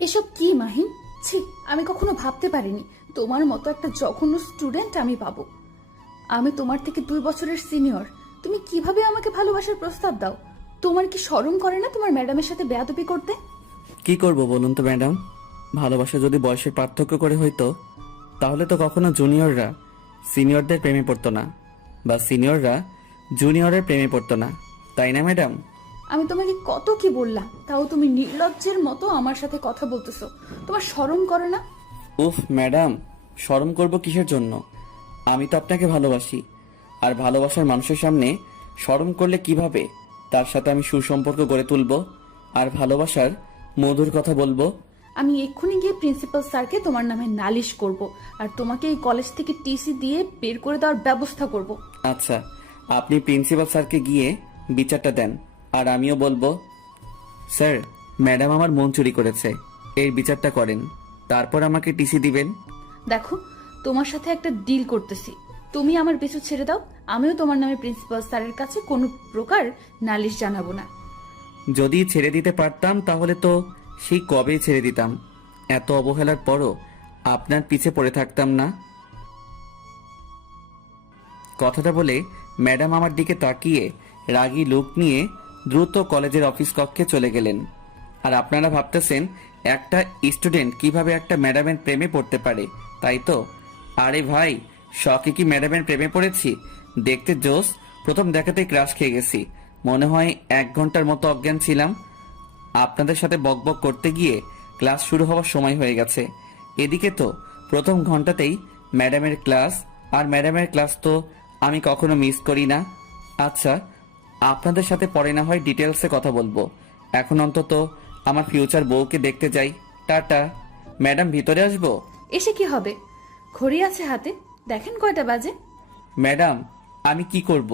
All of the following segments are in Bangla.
এসব কি মাহিন? ছি, আমি কখনো ভাবতে পারিনি তোমার মতো একটা জঘন্য স্টুডেন্ট আমি পাবো। আমি তোমার থেকে 2 বছরের সিনিয়র, তুমি কিভাবে আমাকে ভালোবাসার প্রস্তাব দাও? তোমার কি শরম করে না তোমার ম্যাডামের সাথে বেয়াদবি করতে? কি করব বলুন তো ম্যাডাম, ভালোবাসা যদি বয়সের পার্থক্য করে হইতো তাহলে তো কখনো জুনিয়ররা সিনিয়রদের প্রেমে পড়তো না, বা সিনিয়ররা জুনিয়রের প্রেমে পড়তো না, তাই না ম্যাডাম? আমি তোমাকে কত কি বললাম, তাও তুমি নির্লজ্জের মতো আমার সাথে কথা বলতেছো। তোমার শরম করে না? উফ ম্যাডাম, শরম করব কিসের জন্য? আমি তো আপনাকে ভালোবাসি, আর ভালোবাসার মানুষের সামনে শরম করলে কিভাবে তার সাথে আমি সুসম্পর্ক গড়ে তুলবো আর ভালোবাসার মধুর কথা বলবো? আমি এক্ষুনি গিয়ে প্রিন্সিপাল স্যারকে তোমার নামে নালিশ করব, আর তোমাকে এই কলেজ থেকে টিসি দিয়ে বের করে দেওয়ার ব্যবস্থা করব। আচ্ছা, আপনি প্রিন্সিপাল স্যারকে গিয়ে বিচারটা দেন, আর আমিও বলবো স্যার, ম্যাডাম আমার মন চুরি করেছে, এর বিচারটা করেন, তারপর আমাকে টিসি দিবেন। দেখো, তোমার সাথে একটা ডিল করতেছি, তুমি আমার পিছু ছেড়ে দাও, আমিও তোমার নামে প্রিন্সিপাল স্যারের কাছে কোনো প্রকার নালিশ জানাবো না। যদি ছেড়ে দিতে পারতাম তাহলে তো সেই কবেই ছেড়ে দিতাম, এত অবহেলার পরও আপনার পিছে পড়ে থাকতাম না। কথাটা বলে ম্যাডাম আমার দিকে তাকিয়ে রাগী লুক নিয়ে দ্রুত কলেজের অফিস কক্ষে চলে গেলেন। আর আপনারা ভাবতেছেন একটা স্টুডেন্ট কিভাবে একটা ম্যাডামের প্রেমে পড়তে পারে, তাই তো? আরে ভাই, শখে কি ম্যাডামের প্রেমে পড়েছি? দেখতে জোস, প্রথম দেখাতেই ক্রাশ খেয়ে গেছি। মনে হয় 1 ঘন্টার মতো অজ্ঞান ছিলাম। আপনাদের সাথে বকবক করতে গিয়ে ক্লাস শুরু হওয়ার সময় হয়ে গেছে। এদিকে তো প্রথম ঘন্টাতেই ম্যাডামের ক্লাস, আর ম্যাডামের ক্লাস তো আমি কখনো মিস করি না। আচ্ছা, আপনাদের সাথে পরে না হয় ডিটেলসে কথা বলবো, এখন অন্তত আমার ফিউচার বউকে দেখতে যাই। টাটা। ম্যাডাম, ভিতরে আসবো? এসে কি হবে, ঘড়ি আছে হাতে, দেখেন কয়টা বাজে। ম্যাডাম, আমি কি করব?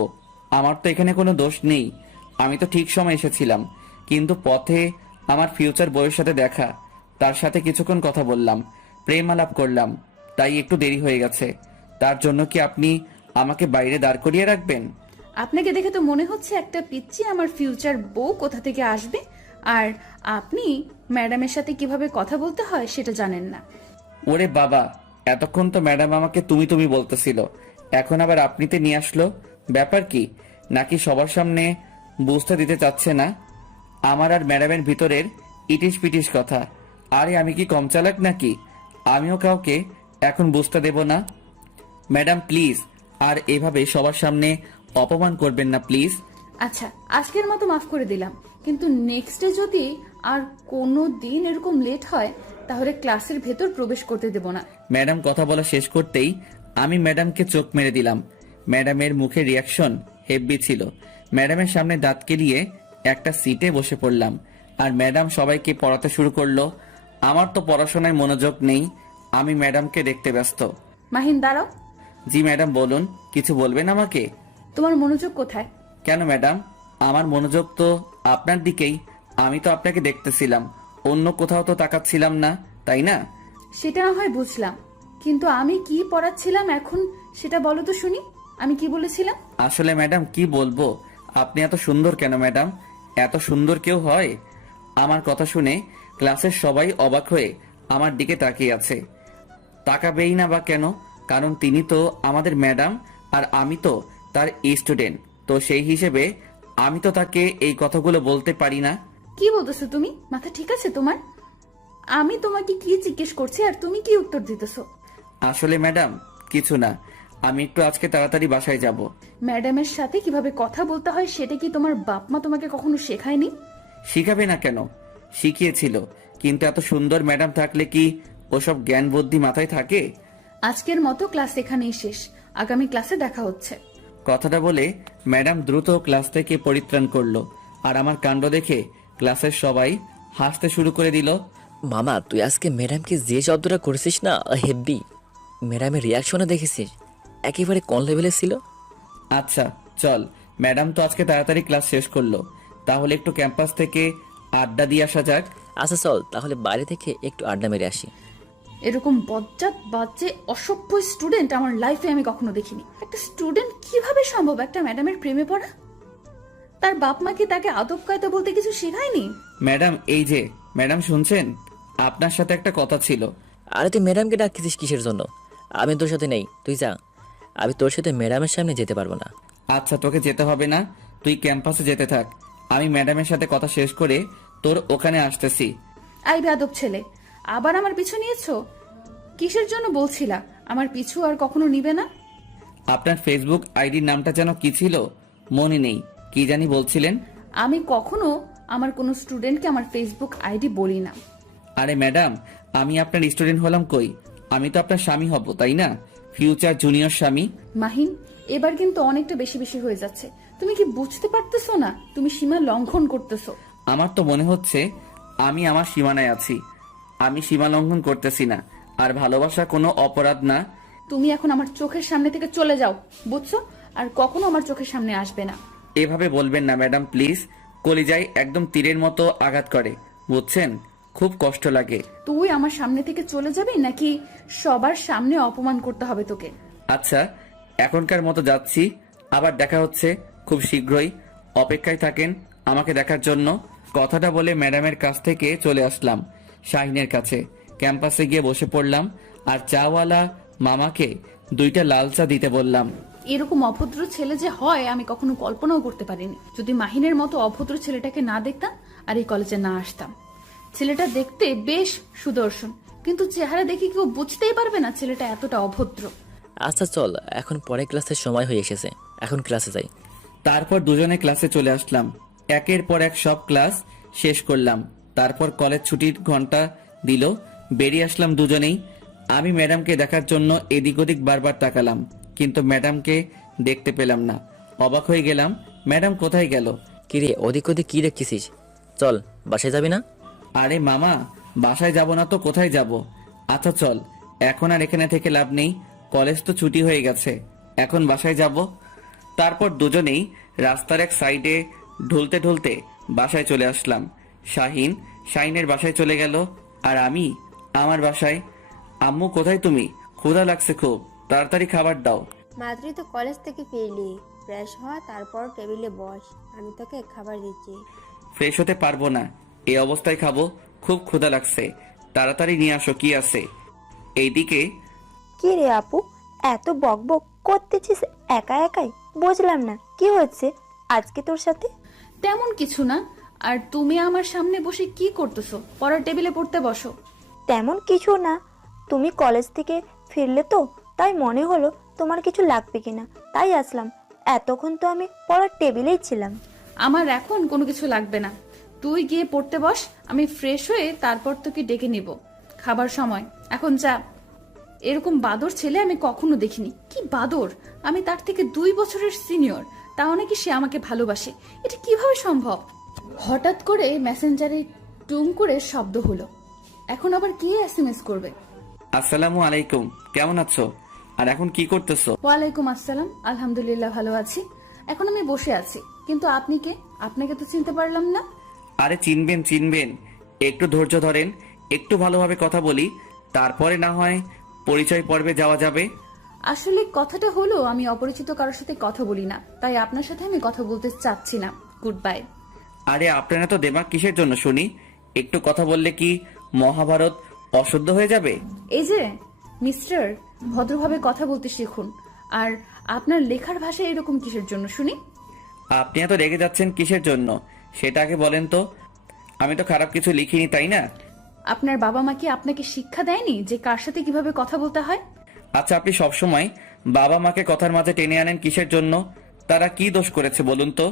আমার তো এখানে কোনো দোষ নেই, আমি তো ঠিক সময় এসেছিলাম, কিন্তু পথে আমার ফিউচার বউয়ের সাথে দেখা, তার সাথে কিছুক্ষণ কথা বললাম, প্রেম আলাপ করলাম, তাই একটু দেরি হয়ে গেছে। তার জন্য কি আপনি আমাকে বাইরে দাঁড় করিয়ে রাখবেন? আপনাকে দেখে তো মনে হচ্ছে একটা পিচ্চি আমার ফিউচার বউ কোথা থেকে আসবে, আর আপনি ম্যাডামের সাথে কিভাবে কথা বলতে হয় সেটা জানেন না। ওরে বাবা, এতক্ষণ তো ম্যাডাম আমাকে তুমি তুমি বলতেছিল, এখন আবার আপনিতে নিয়ে আসলো, ব্যাপার কি? নাকি সবার সামনে বুঝতে দিতে চাচ্ছে না আমার আর ম্যাডামের ভিতরের ইটিস পিটিস কথা? আরে আমি কি কম চালাক নাকি? আমিও কাউকে এখন বুঝতে দেব না। ম্যাডাম প্লিজ, আর এভাবে সবার সামনে অপমান করবেন না প্লিজ। আচ্ছা, আজকের মতো মাফ করে দিলাম, কিন্তু নেক্সটে যদি আর কোনো দিন এরকম লেট হয় তাহলে ক্লাসের ভেতর প্রবেশ করতে দেব না। ম্যাডাম কথা বলা শেষ করতেই আমি ম্যাডামকে চোখ মেরে দিলাম। ম্যাডামের মুখের রিয়াকশন হেভি ছিল। ম্যাডামের সামনে দাঁত কেলিয়ে একটা সিটে বসে পড়লাম, আর ম্যাডাম সবাইকে পড়াতে শুরু করলো। আমার তো পড়াশোনায় মনোযোগ নেই, আমি ম্যাডামকে দেখতে ব্যস্ত। মাহিন, দাঁড়াও। জি ম্যাডাম, বলুন, কিছু বলবেন আমাকে? তোমার মনোযোগ কোথায়? কেন ম্যাডাম, আমার মনোযোগ তো আপনার দিকেই, আমি তো আপনাকে দেখতেছিলাম, অন্য কোথাও তো তাকাচ্ছিলাম না, তাই না? সেটা না হয় বুঝলাম, কিন্তু আমি কি পড়াচ্ছিলাম এখন সেটা বলো তো শুনি, আমি কি বলেছিলাম? আসলে ম্যাডাম কি বলবো, আপনি এত সুন্দর কেন ম্যাডাম? এত সুন্দর কেউ হয়? আমার কথা শুনে ক্লাসের সবাই অবাক হয়ে আমার দিকে তাকিয়ে আছে। তাকাবেই না বা কেন? কারণ তিনি তো আমাদের ম্যাডাম, আর আমি তো তার স্টুডেন্ট, তো সেই হিসেবে আমি তো তাকে এই কথাগুলো বলতে পারি না। কি বলতেছো তুমি? মাথা ঠিক আছে তোমার? আমি তোমাকে কি জিজ্ঞেস করছি আর তুমি কি উত্তর দিতেছো? আসলে ম্যাডাম কিছু না, আমি একটু আজকে তাড়াতাড়ি বাসায় যাব। ম্যাডামের সাথে কিভাবে কথা বলতে হয় সেটা কি তোমার বাপ মা তোমাকে কখনো শেখায়নি? শিখাবে না কেন? শিখিয়েছিল, কিন্তু এত সুন্দর ম্যাডাম থাকলে কি ওসব জ্ঞান বুদ্ধি মাথায় থাকে? আজকের মতো ক্লাস এখানেই শেষ, আগামী ক্লাসে দেখা হচ্ছে। কথাটা বলে ম্যাডাম দ্রুত ক্লাস থেকে পরিত্রাণ করলো, আর আমার কাণ্ড দেখে ক্লাসের সবাই হাসতে শুরু করে দিল। মামা, তুই আজকে ম্যাডামকে যে শব্দটা করেছিস না, হেব্বি। ম্যাডামের রিয়াকশনে দেখেছিস, একেবারে কোন লেভেলে ছিল। আচ্ছা চল, ম্যাডাম তো আজকে তাড়াতাড়ি ক্লাস শেষ করলো, তাহলে একটু ক্যাম্পাস থেকে আড্ডা দিয়ে আসা যাক। আচ্ছা চল, তাহলে বাইরে থেকে একটু আড্ডা মেরে আসি। এরকম বজ্জাত বাজে অসভ্য স্টুডেন্ট আমার লাইফে আমি কখনো দেখিনি। একটা স্টুডেন্ট কিভাবে সম্ভব একটা ম্যাডামের প্রেমে পড়া? তার বাপ মা কি তাকে আদব কায়দা বলতে কিছু শেখায়নি? ম্যাডাম, এই যে ম্যাডাম শুনছেন, আপনার সাথে একটা কথা ছিল। আরে তুই ম্যাডামকে ডাকতেছিস কিসের জন্য? আমি তোর সাথে নেই, তুই যা। আমি তোর সাথে ম্যাডামের সামনে যেতে পারবো না। আচ্ছা, তোকে যেতে হবে না, তুই ক্যাম্পাসে যেতে থাক। আমি ম্যাডামের সাথে কথা শেষ করে তোর ওখানে আসতেছি। আই বেয়াদব ছেলে, আবার আমার পিছু নিয়েছো? কিসের জন্য বলছিলা আমার পিছু আর কখনো নিবে না? আপনার ফেসবুক আইডির নামটা যেন কি ছিল, মনে নেই, কি জানি বলছিলেন। আমি কখনো আমার কোনো স্টুডেন্টকে আমার ফেসবুক আইডি বলি না। আরে ম্যাডাম, আমি আপনার স্টুডেন্ট হলাম কই? আমি তো আপনার স্বামী হব, তাই না? ফিউচার জুনিয়র স্বামী। মাহিন, এবার কিন্তু অনেকটা বেশি বেশি হয়ে যাচ্ছে। তুমি কি বুঝতে পারতেছো না তুমি সীমা লঙ্ঘন করতেছো? আমার তো মনে হচ্ছে আমি আমার সীমানায় আছি। আমি সীমা লঙ্ঘন করতেছি না, আর ভালোবাসা কোনো অপরাধ না। তুমি এখন আমার চোখের সামনে থেকে চলে যাও, বুঝছো? আর কখনো আমার চোখের সামনে আসবে না। এভাবে বলবেন না ম্যাডাম, প্লিজ। কলিজায় একদম তীরের মতো আঘাত করে, বুঝছেন? খুব কষ্ট লাগে। তুই আমার সামনে থেকে চলে যাবি নাকি সবার সামনে অপমান করতে হবে তোকে? আচ্ছা, এখনকার মতো যাচ্ছি, আবার দেখা হচ্ছে খুব শীঘ্রই। অপেক্ষায় থাকেন আমাকে দেখার জন্য। কথাটা বলে ম্যাডামের কাছ থেকে চলে আসলাম শাহিনের কাছে। ক্যাম্পাসে গিয়ে বসে পড়লাম আর চাওয়ালা মামাকে 2টা লাল চা দিতে বললাম। এরকম অভদ্র ছেলে যে হয় আমি কখনো কল্পনাও করতে পারিনি। যদি মাহিনের মতো অভদ্র ছেলেটাকে না দেখতাম আর এই কলেজে না আসতাম। ছেলেটা দেখতে বেশ সুদর্শন, কিন্তু চেহারা দেখে কেউ বুঝতেই পারবে না ছেলেটা এতটা অভদ্র। আচ্ছা চল, এখন পরে ক্লাসের সময় হয়ে এসেছে, এখন ক্লাসে যাই। তারপর দুজনে ক্লাসে চলে আসলাম। একের পর এক সব ক্লাস শেষ করলাম। তারপর কলেজ ছুটির ঘন্টা দিল, বেরিয়ে আসলাম দুজনেই। আমি ম্যাডামকে দেখার জন্য এদিক ওদিক বারবার তাকালাম, কিন্তু ম্যাডামকে দেখতে পেলাম না। অবাক হয়ে গেলাম, ম্যাডাম কোথায় গেল? কিরে ওদিক ওদিক কি দেখতেছিস? চল, বাসায় যাবি না? আরে মামা, বাসায় যাব না তো কোথায় যাব? আচ্ছা চল, এখন আর এখানে থেকে লাভ নেই, কলেজ তো ছুটি হয়ে গেছে, এখন বাসায় যাব। তারপর দুজনেই রাস্তার এক সাইডে ঢুলতে ঢুলতে বাসায় চলে আসলাম। শাহিনের বাসায় চলে গেল, আর আমি আমার বাসায়। আম্মু কোথায় তুমি? ক্ষুধা লাগছে খুব, তাড়াতাড়ি খাবার দাও। মাত্রই তো কলেজ থেকে ফিরলি, ফ্রেশ হওয়া, তারপর টেবিলে বস, আমি তোকে খাবার দিচ্ছি। ফ্রেশ হতে পারবো না, এই অবস্থায় খাবো? খুব ক্ষুধা লাগছে, তাড়াতাড়ি নিয়ে আসো কি আছে। এইদিকে কি রে আপু, এত বকবক করতেছিস একা একাই? বুঝলাম না কি হয়েছে আজকে তোর সাথে। তেমন কিছু না। আর তুমি আমার সামনে বসে কি করতেছো? পড়ার টেবিলে পড়তে বসো। তেমন কিছু না, তুমি কলেজ থেকে ফিরলে তো, তাই মনে হলো তোমার কিছু লাগবে কিনা, তাই আসলাম। এতক্ষণ তো আমি পড়ার টেবিলেই ছিলাম। আমার এখন কোনো কিছু লাগবে না, তুই গিয়ে পড়তে বস। আমি ফ্রেশ হয়ে তারপর তোকে ডেকে নিব। খাবার সময়, এখন যা। এরকম বাদর ছেলে আমি কখনো দেখিনি। কি বাদর! আমি তার থেকে 2 বছরের সিনিয়র, তাও নাকি সে আমাকে ভালোবাসে। এটা কিভাবে সম্ভব? হঠাৎ করে মেসেঞ্জারে টুং করে শব্দ হলো। এখন আবার কে এসএমএস করবে? আসসালামু আলাইকুম, কেমন আছো? আর এখন কি করতেছো? ওয়ালাইকুম আসসালাম, আলহামদুলিল্লাহ ভালো আছি। এখন আমি বসে আছি, কিন্তু আপনি কে? আপনাকে তো চিনতে পারলাম না। আরে চিনবেন, একটু ধৈর্য ধরেন, একটু ভালোভাবে কথা বলি, তারপরে না হয় পরিচয় পর্বে যাওয়া যাবে। আসলে কথাটা হলো আমি অপরিচিত কারোর সাথে কথা বলি না, তাই আপনার সাথে আমি কথা বলতে চাচ্ছি না। Good bye. আরে আপনারা তো দেমাগ কিসের জন্য শুনি? একটু কথা বললে কি মহাভারত অশুদ্ধ হয়ে যাবে? এই যে মিস্টার, ভদ্রভাবে কথা বলতে শিখুন। আর আপনার লেখার ভাষা এরকম কিসের জন্য শুনি? আপনি এত রেগে যাচ্ছেন কিসের জন্য সেটা আগে বলেন তো। আমি তো খারাপ কিছু লিখিনি, তাই না? আপনার বাবা মা কি আপনাকে শিক্ষা দেয়নি যে কার সাথে কিভাবে কথা বলতে হয়? আচ্ছা, আপনি সবসময় বাবা মাকে কথার মাঝে টেনে আনেন কিসের জন্য? তারা কি দোষ করেছে বলুন তো?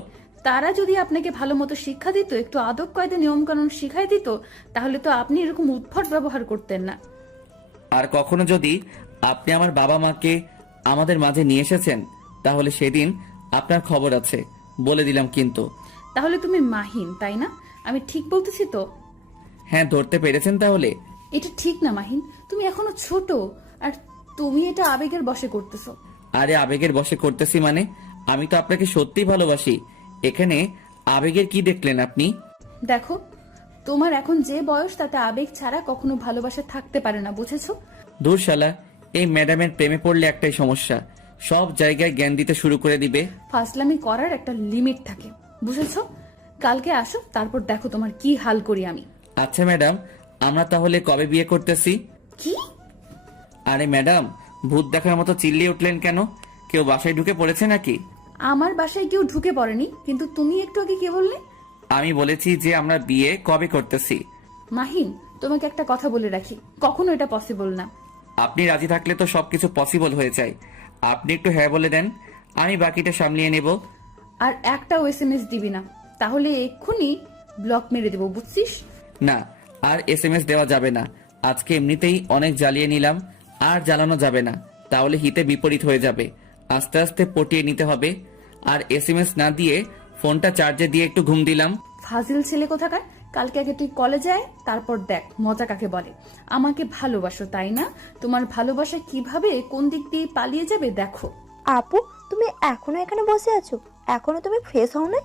তারা যদি আপনাকে ভালো মতো শিক্ষা দিত, একটু আদব কায়দা নিয়ম কানুন শিখাই দিত, তাহলে তো আপনি এরকম উদ্ভট ব্যবহার করতেন না। আর কখনো যদি আপনি আমার বাবা মাকে আমাদের মাঝে নিয়ে এসেছেন, তাহলে সেদিন আপনার খবর আছে, বলে দিলাম কিন্তু। তাহলে তুমি মাহিন, তাই না? আমি ঠিক বলতেছি তো? হ্যাঁ, ধরতে পেরেছেন তাহলে? এটা ঠিক না মাহিন, তুমি এখনো ছোট, আর তুমি এটা আবেগের বশে করতেছো। আরে আবেগের বশে করতেছি মানে? আমি তো আপনাকে সত্যিই ভালোবাসি, এখানে আবেগের কি দেখলেন আপনি? দেখো, তোমার এখন যে বয়স তাতে আবেগ ছাড়া কখনো ভালোবাসা থাকতে পারে না, বুঝেছো? দূর শালা, এই ম্যাডামের প্রেমে পড়লে একটাই সমস্যা, সব জায়গায় জ্ঞান দিতে শুরু করে দিবে। ফাজলামি করার একটা লিমিট থাকে, বুঝেছো? কালকে আসো, তারপর দেখো তোমার কি হাল করি আমি। আচ্ছা ম্যাডাম, আমরা তাহলে কবে বিয়ে করতেছি? কি? আরে ম্যাডাম, ভূত দেখার মতো চিল্লিয়ে উঠলেন কেন? কেউ বাসায় ঢুকে পড়েছে নাকি? আমার বাসায় কেউ ঢুকে পড়েনি, কিন্তু তুমি একটু আগে কি বললে? আমি বলেছি যে আমরা বিয়ে কবে করতেছি। মাহিন, তোমাকে একটা কথা বলে রাখি, কখনো এটা পসিবল না। আপনি রাজি থাকলে তো সবকিছু পসিবল হয়ে যায়। আপনি একটু হ্যাঁ বলে দেন, আমি বাকিটা সামলিয়ে নেব। আর একটাও SMS দিবি না, তাহলে এক্ষুনি ব্লক মেরে দেবো, বুঝছিস? না, আর SMS দেওয়া যাবে না। আজকে এমনিতেই অনেক জ্বালিয়ে নিলাম, আর জ্বালানো যাবে না, তাহলে হিতে বিপরীত হয়ে যাবে। আস্তে আস্তে পটিয়ে নিতে হবে। আর SMS না দিয়ে ফোনটা চার্জে দিয়ে একটু ঘুম দিলাম। ফাজিল ছেলে কোথাকার। কালকে আগে তুই কলেজে আয়, তারপর দেখ মজা কাকে বলে। আমাকে ভালোবাসো তাই না? তোমার ভালোবাসা কিভাবে কোন দিক দিয়ে পালিয়ে যাবে দেখো। আপু, তুমি এখনো এখানে বসে আছো? এখনো তুমি ফ্রেশ হও না?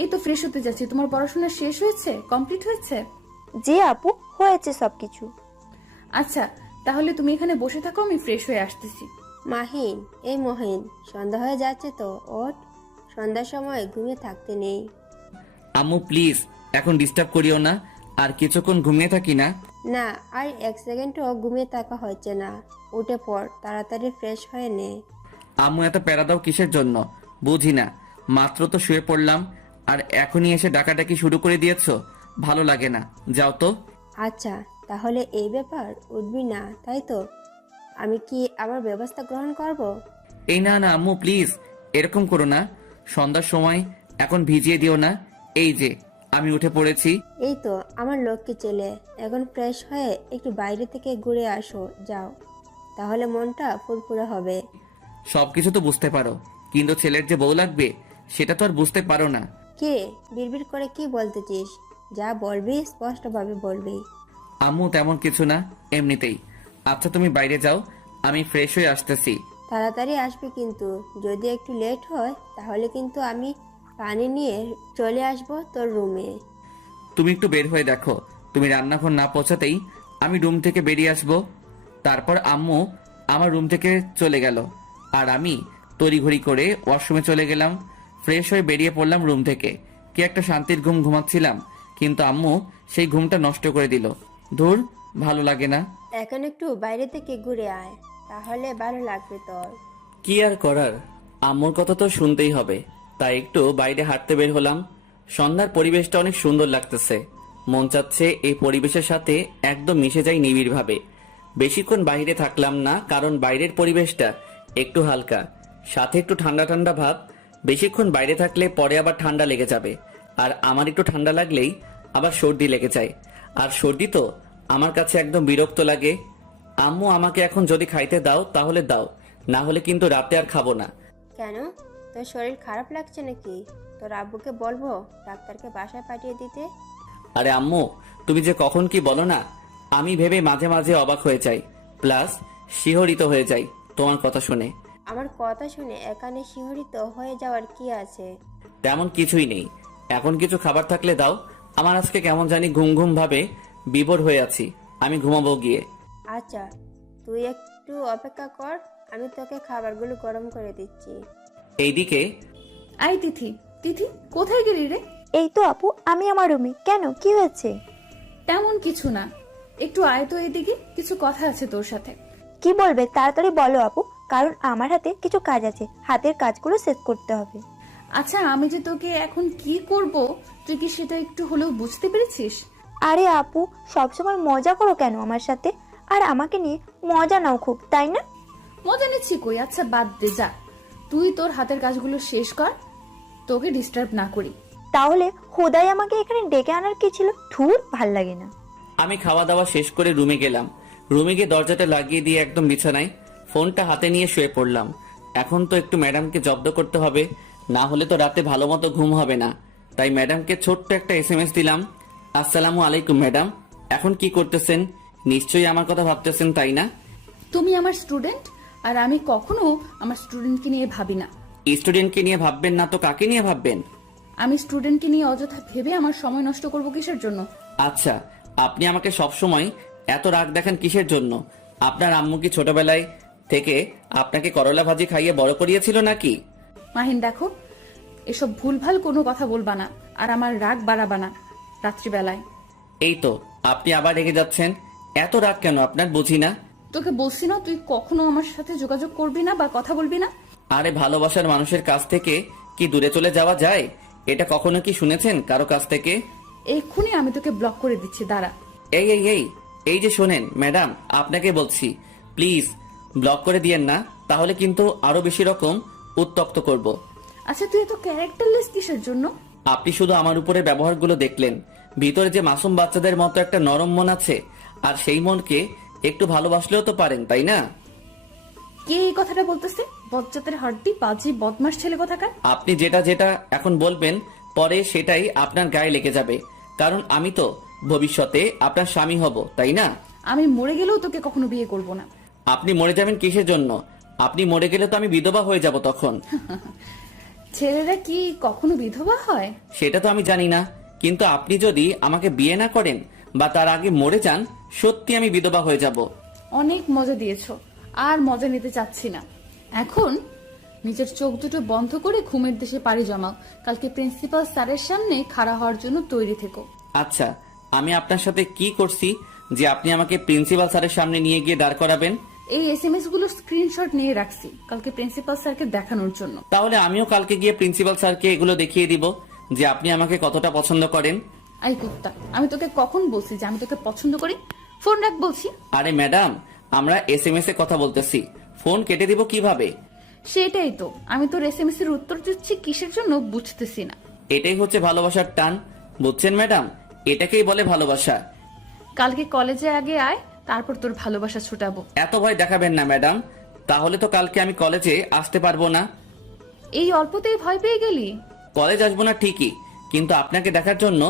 এই তো ফ্রেশ হতে যাচ্ছি। তোমার পড়াশোনা শেষ হয়েছে, কমপ্লিট হয়েছে? জি আপু, হয়েছে সবকিছু। আচ্ছা, তাহলে তুমি এখানে বসে থাকো, আমি ফ্রেশ হয়ে আসতেছি। মাহিন, এই মহিন, সন্ধ্যা হয়ে যাচ্ছে তো, ওঠ। সন্ধ্যার সময় ঘুমিয়ে থাকতে নেই। আম্মু প্লিজ, এখন ডিস্টার্ব করিও না। আর কিছুক্ষণ ঘুমিয়ে থাকি না। না, আর 1 সেকেন্ডও ঘুমিয়ে থাকা হচ্ছে না। উঠে পড়, তাড়াতাড়ি ফ্রেশ হয়ে নে। আম্মু এত প্যারা দাও কিসের জন্য? বুঝি না। মাত্র তো শুয়ে পড়লাম, আর এখনই এসে ডাকাডাকি শুরু করে দিয়েছো। ভালো লাগে না, যাও তো। আচ্ছা, তাহলে এই ব্যাপার, উঠবি না তাই তো? আমি কি আবার ব্যবস্থা গ্রহণ করব? এই না না আম্মু প্লিজ, এরকম করো না। সন্ধ্যার সময় এখন ভিজিয়ে দিও না। এই যে আমি উঠে পড়েছি। এই তো আমার লক্ষ্মী ছেলে, এখন ফ্রেশ হয়ে একটু বাইরে থেকে ঘুরে আসো, যাও। তাহলে মনটা ফুরফুরে হবে। সবকিছু তো বুঝতে পারো, কিন্তু ছেলের যে বউ লাগবে সেটা তো আর বুঝতে পারো না। কে বিড়বিড় করে কি বলতেছিস? যা বলবি স্পষ্টভাবে বলবি। আম্মু তেমন কিছু না, এমনিতেই। আচ্ছা তুমি বাইরে যাও, আমি ফ্রেশ হয়ে আসতেছি। তাড়াতাড়ি আসবি কিন্তু, যদি একটু লেট হয় তাহলে কিন্তু আমি পানি নিয়ে চলে আসবো তোর রুমে। তুমি একটু বের হয়ে দেখো, তুমি রান্নাঘর না পৌঁছাতেই আমি রুম থেকে বেরিয়ে আসবো। তারপর আম্মু আমার রুম থেকে চলে গেল, আর আমি তড়িঘড়ি করে ওয়াশরুমে চলে গেলাম। ফ্রেশ হয়ে বেরিয়ে পড়লাম রুম থেকে। কি একটা শান্তির ঘুম ঘুমাচ্ছিলাম, কিন্তু আম্মু সেই ঘুমটা নষ্ট করে দিল। ধুর, ভালো লাগে না। এখন একটু বাইরে থেকে ঘুরে আয়, তাহলে ভালো লাগবে তোর। কি আর করার, আম্মুর কথা তো শুনতেই হবে। তাই একটু বাইরে হাঁটতে বের হলাম। সন্ধ্যার পরিবেশটা অনেক সুন্দর লাগতেছে। মন চাচ্ছে এই পরিবেশের সাথে একদম মিশে যাই নিবিড়ভাবে। বেশিক্ষণ বাইরে থাকলাম না, কারণ বাইরের পরিবেশটা একটু হালকা, সাথে একটু ঠান্ডা ঠান্ডা ভাব। বেশিক্ষণ বাইরে থাকলে পরে আবার ঠান্ডা লেগে যাবে, আর আমার একটু ঠান্ডা লাগলেই আবার সর্দি লেগে যায়। আর সর্দি তো আমার কাছে একদম বিরক্ত লাগে। আম্মু আমাকে এখন যদি খাইতে দাও তাহলে দাও, না হলে কিন্তু রাতে আর খাবো না। কেন, তোর শরীর খারাপ লাগছে নাকি? তোর আব্বুকে বলবো ডাক্তারকে বাসায় পাঠিয়ে দিতে। আরে আম্মু, তুমি যে কখন কি বলো না, আমি ভেবে মাঝে মাঝে অবাক হয়ে যাই, প্লাস শিহরিত হয়ে যাই তোমার কথা শুনে। আমার কথা শুনে এখানে শিহরিত হয়ে যাওয়ার কি আছে? তেমন কিছুই নেই। এখন কিছু খাবার থাকলে দাও, আমার আজকে কেমন জানি ঘুম ঘুম ভাবে বিভোর হয়ে আছি। আমি ঘুমাবো গিয়ে। আচ্ছা, তুই একটু অপেক্ষা কর, আমি তোকে খাবারগুলো গরম করে দিচ্ছি। এইদিকে আই তিথি, তিথি কোথায় গেলি রে? এই তো আপু, আমি আমার রুমে। কেন, কি হয়েছে? তেমন কিছু না, একটু আয় তো এদিকে, কিছু কথা আছে তোর সাথে। কি বলবে তাড়াতাড়ি বলো আপু, কারণ আমার হাতে কিছু কাজ আছে, হাতের কাজগুলো শেষ করতে হবে। আচ্ছা, আমি যে তোকে এখন কি করব, তুই কি সেটা একটু হলেও বুঝতে পেরেছিস? আরে আপু, সবসময় মজা করো কেন আমার সাথে? আর আমাকে নিয়ে মজা নাও খুব, তাই না? মজা নিচ্ছি কই? আচ্ছা বাদ দে, যা তুই তোর হাতের কাজগুলো শেষ কর, তোকে ডিস্টার্ব না করি। তাহলে হুদাই আমাকে এখানে ডেকে আনার কি ছিল? ধুর, ভাল লাগে না। আমি খাওয়া দাওয়া শেষ করে রুমে গেলাম। রুমে গিয়ে দরজাটা লাগিয়ে দিয়ে একদম বিছানায় ফোনটা হাতে নিয়ে শুয়ে পড়লাম। এখন তো একটু ম্যাডামকে জব্দ করতে হবে, না হলে তো রাতে ভালো মতো ঘুম হবে না। তাই ম্যাডামকে ছোট্ট একটা SMS দিলাম, আসসালামু আলাইকুম ম্যাডাম, এখন কি করতেছেন? নিশ্চয়ই আমার কথা ভাবতেছেন তাই না? তুমি আমার স্টুডেন্ট, আর আমি কখনো আমার স্টুডেন্টকে নিয়ে ভাবি না। স্টুডেন্টকে নিয়ে ভাববেন না তো কাকে নিয়ে ভাববেন? আমি স্টুডেন্টকে নিয়ে অযথা ভেবে আমার সময় নষ্ট করব কিসের জন্য? আচ্ছা, আপনি আমাকে সবসময় এত রাগ দেখান কিসের জন্য? আপনার আম্মু কি ছোটবেলায় থেকে আপনাকে করলা ভাজি খাইয়ে বড় করিয়েছিল নাকি? মাহিন দেখো, এসব ভুলভাল কোনো কথা বলবা না, আর আমার রাগ বাড়াবা না রাত্রিবেলায়। এই তো আপনি আবার রেগে যাচ্ছেন? এত রাগ কেন আপনার, বুঝি না। তোকে বলছি না তুই কখনো আমার সাথে যোগাযোগ করবি না বা কথা বলবি না। আরে ভালোবাসার মানুষের কাছ থেকে কি দূরে চলে যাওয়া যায়? এটা কখনো কি শুনেছেন কারো কাছ থেকে? এক্ষুনি আমি তোকে ব্লক করে দিচ্ছি, দাঁড়া। এই এই এই এই যে শোনেন ম্যাডাম, আপনাকে বলছি প্লিজ ব্লক করে দিয়েন না, তাহলে কিন্তু আরো বেশি রকম উত্তক্ত করব। আচ্ছা তুই এত ক্যারেক্টারলেস কিসের জন্য? আপনি শুধু আমার উপরে ব্যবহারগুলো দেখলেন, ভিতরে যে মাসুম বাচ্চাদের মতো একটা নরম মন আছে, আর সেই মনকে একটু ভালোবাসলেও তো পারেন, তাই না? কে এই কথাটা বলতেছে? বজ্জাতের হাড্ডি, পাজি, বদমাস ছেলে কোথাকার। আপনি যেটা যেটা এখন বলবেন পরে সেটাই আপনার গায়ে লেগে যাবে, কারণ আমি তো ভবিষ্যতে আপনার স্বামী হব, তাই না? আমি মরে গেলেও তোকে কখনো বিয়ে করব না। আপনি মরে যাবেন কিসের জন্য? আপনি মরে গেলে তো আমি বিধবা হয়ে যাব তখন। ছেলেরা কি কখনো বিধবা হয়? সেটা তো আমি জানি না, কিন্তু আপনি যদি আমাকে বিয়ে না করেন বা তার আগে মরে যান, সত্যি আমি বিধবা হয়ে যাব। অনেক মজা দিয়েছো, আর মজা নিতে চাচ্ছি না। এখন নিজের চোখ দুটো বন্ধ করে ঘুমের দেশে পাড়ি জমাও। কালকে প্রিন্সিপাল স্যারের সামনে খাড়া হওয়ার জন্য তৈরি থেকো। আচ্ছা, আমি আপনার সাথে কি করছি যে আপনি আমাকে প্রিন্সিপাল স্যারের সামনে নিয়ে গিয়ে দাঁড় করাবেন? এই এসএমএস গুলোর স্ক্রিনশট নিয়ে রাখছি কালকে প্রিন্সিপাল স্যারকে দেখানোর জন্য। তাহলে আমিও কালকে গিয়ে প্রিন্সিপাল স্যারকে এগুলো দেখিয়ে দিব যে আপনি আমাকে কতটা পছন্দ করেন। আই কুত্তা, আমি তোকে কখন বলছি যে আমি তোকে পছন্দ করি? ফোন রাখ বলছি। আরে ম্যাডাম, আমরা এসএমএস এ কথা বলতেছি, ফোন কেটে দিব কিভাবে? সেটাই তো, আমি তোর এসএমএস এর উত্তর দিচ্ছি কিসের জন্য বুঝতেছি না। এটাই হচ্ছে ভালোবাসার টান, বুঝছেন ম্যাডাম? এটাকেই বলে ভালোবাসা। কালকে কলেজে আগে আয়, তারপর তোর ভালোবাসা ছুটাবো। এত ভয় দেখাবেন না ম্যাডাম, তাহলে তো কালকে আমি কলেজে আসতে পারবো না। এই অল্পতেই ভয় পেয়ে গেলি? কলেজ আসবো না ঠিকই, কিন্তু আপনাকে দেখার জন্য,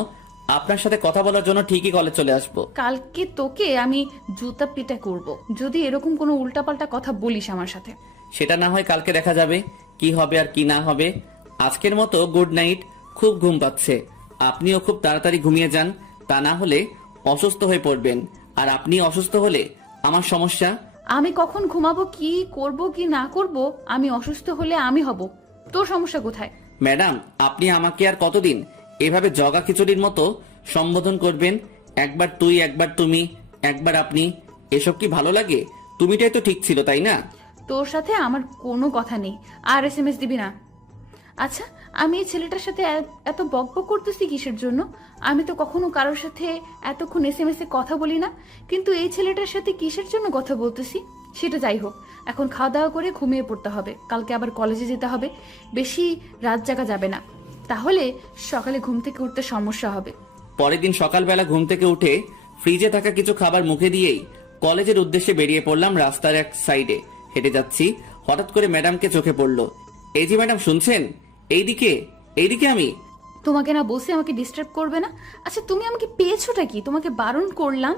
আপনার সাথে কথা বলার জন্য ঠিকই কলেজ চলে আসবো। কালকে তোকে আমি জুতা পিটা করব যদি এরকম কোনো উল্টাপাল্টা কথা বলিস আমার সাথে। সেটা না হয় কালকে দেখা যাবে কি হবে আর কি না হবে। আজকের মতো গুড নাইট, খুব ঘুম পাচ্ছে। আপনিও খুব তাড়াতাড়ি ঘুমিয়ে যান, তা না হলে অসুস্থ হয়ে পড়বেন, আর আপনি অসুস্থ হলে আমার সমস্যা। আমি কখন ঘুমাবো, কি করব কি না করব, আমি অসুস্থ হলে আমি হব, তোর সমস্যা কোথায়? ম্যাডাম, আপনি আমাকে আর কতদিন এভাবে জগা খিচুড়ির মতো সম্বোধন করবেন? একবার তুই, একবার তুমি, একবার আপনি, এসব কি ভালো লাগে? তুমিটাই তো ঠিক ছিল, তাই না? তোর সাথে আমার কোনো কথা নেই, আর এসএমএস দিবি না। আচ্ছা, আমি এই ছেলেটার সাথে এত বকবক করতেছি কিসের জন্য? আমি তো কখনো কারোর সাথে এতক্ষণ এসএমএস এ কথা বলি না, কিন্তু এই ছেলেটার সাথে কিসের জন্য কথা বলতেছি? সেটা যাই হোক, এখন খাওয়া দাওয়া করে ঘুমিয়ে পড়তে হবে, কালকে আবার কলেজে যেতে হবে। বেশি রাত জাগা যাবে না, তাহলে সকালে ঘুম থেকে উঠতে সমস্যা হবে। পরের দিন সকালবেলা ঘুম থেকে উঠে ফ্রিজে থাকা কিছু খাবার মুখে দিয়েই কলেজের উদ্দেশ্যে বেরিয়ে পড়লাম। রাস্তার এক সাইডে হেঁটে যাচ্ছি, হঠাৎ করে ম্যাডামকে চোখে পড়লো। এই যে ম্যাডাম, শুনছেন? এইদিকে, এইদিকে। আমি তোমাকে না বলছি আমাকে ডিস্টার্ব করবে না? আচ্ছা তুমি আমাকে পেয়েছোটা কি? তোমাকে বারণ করলাম,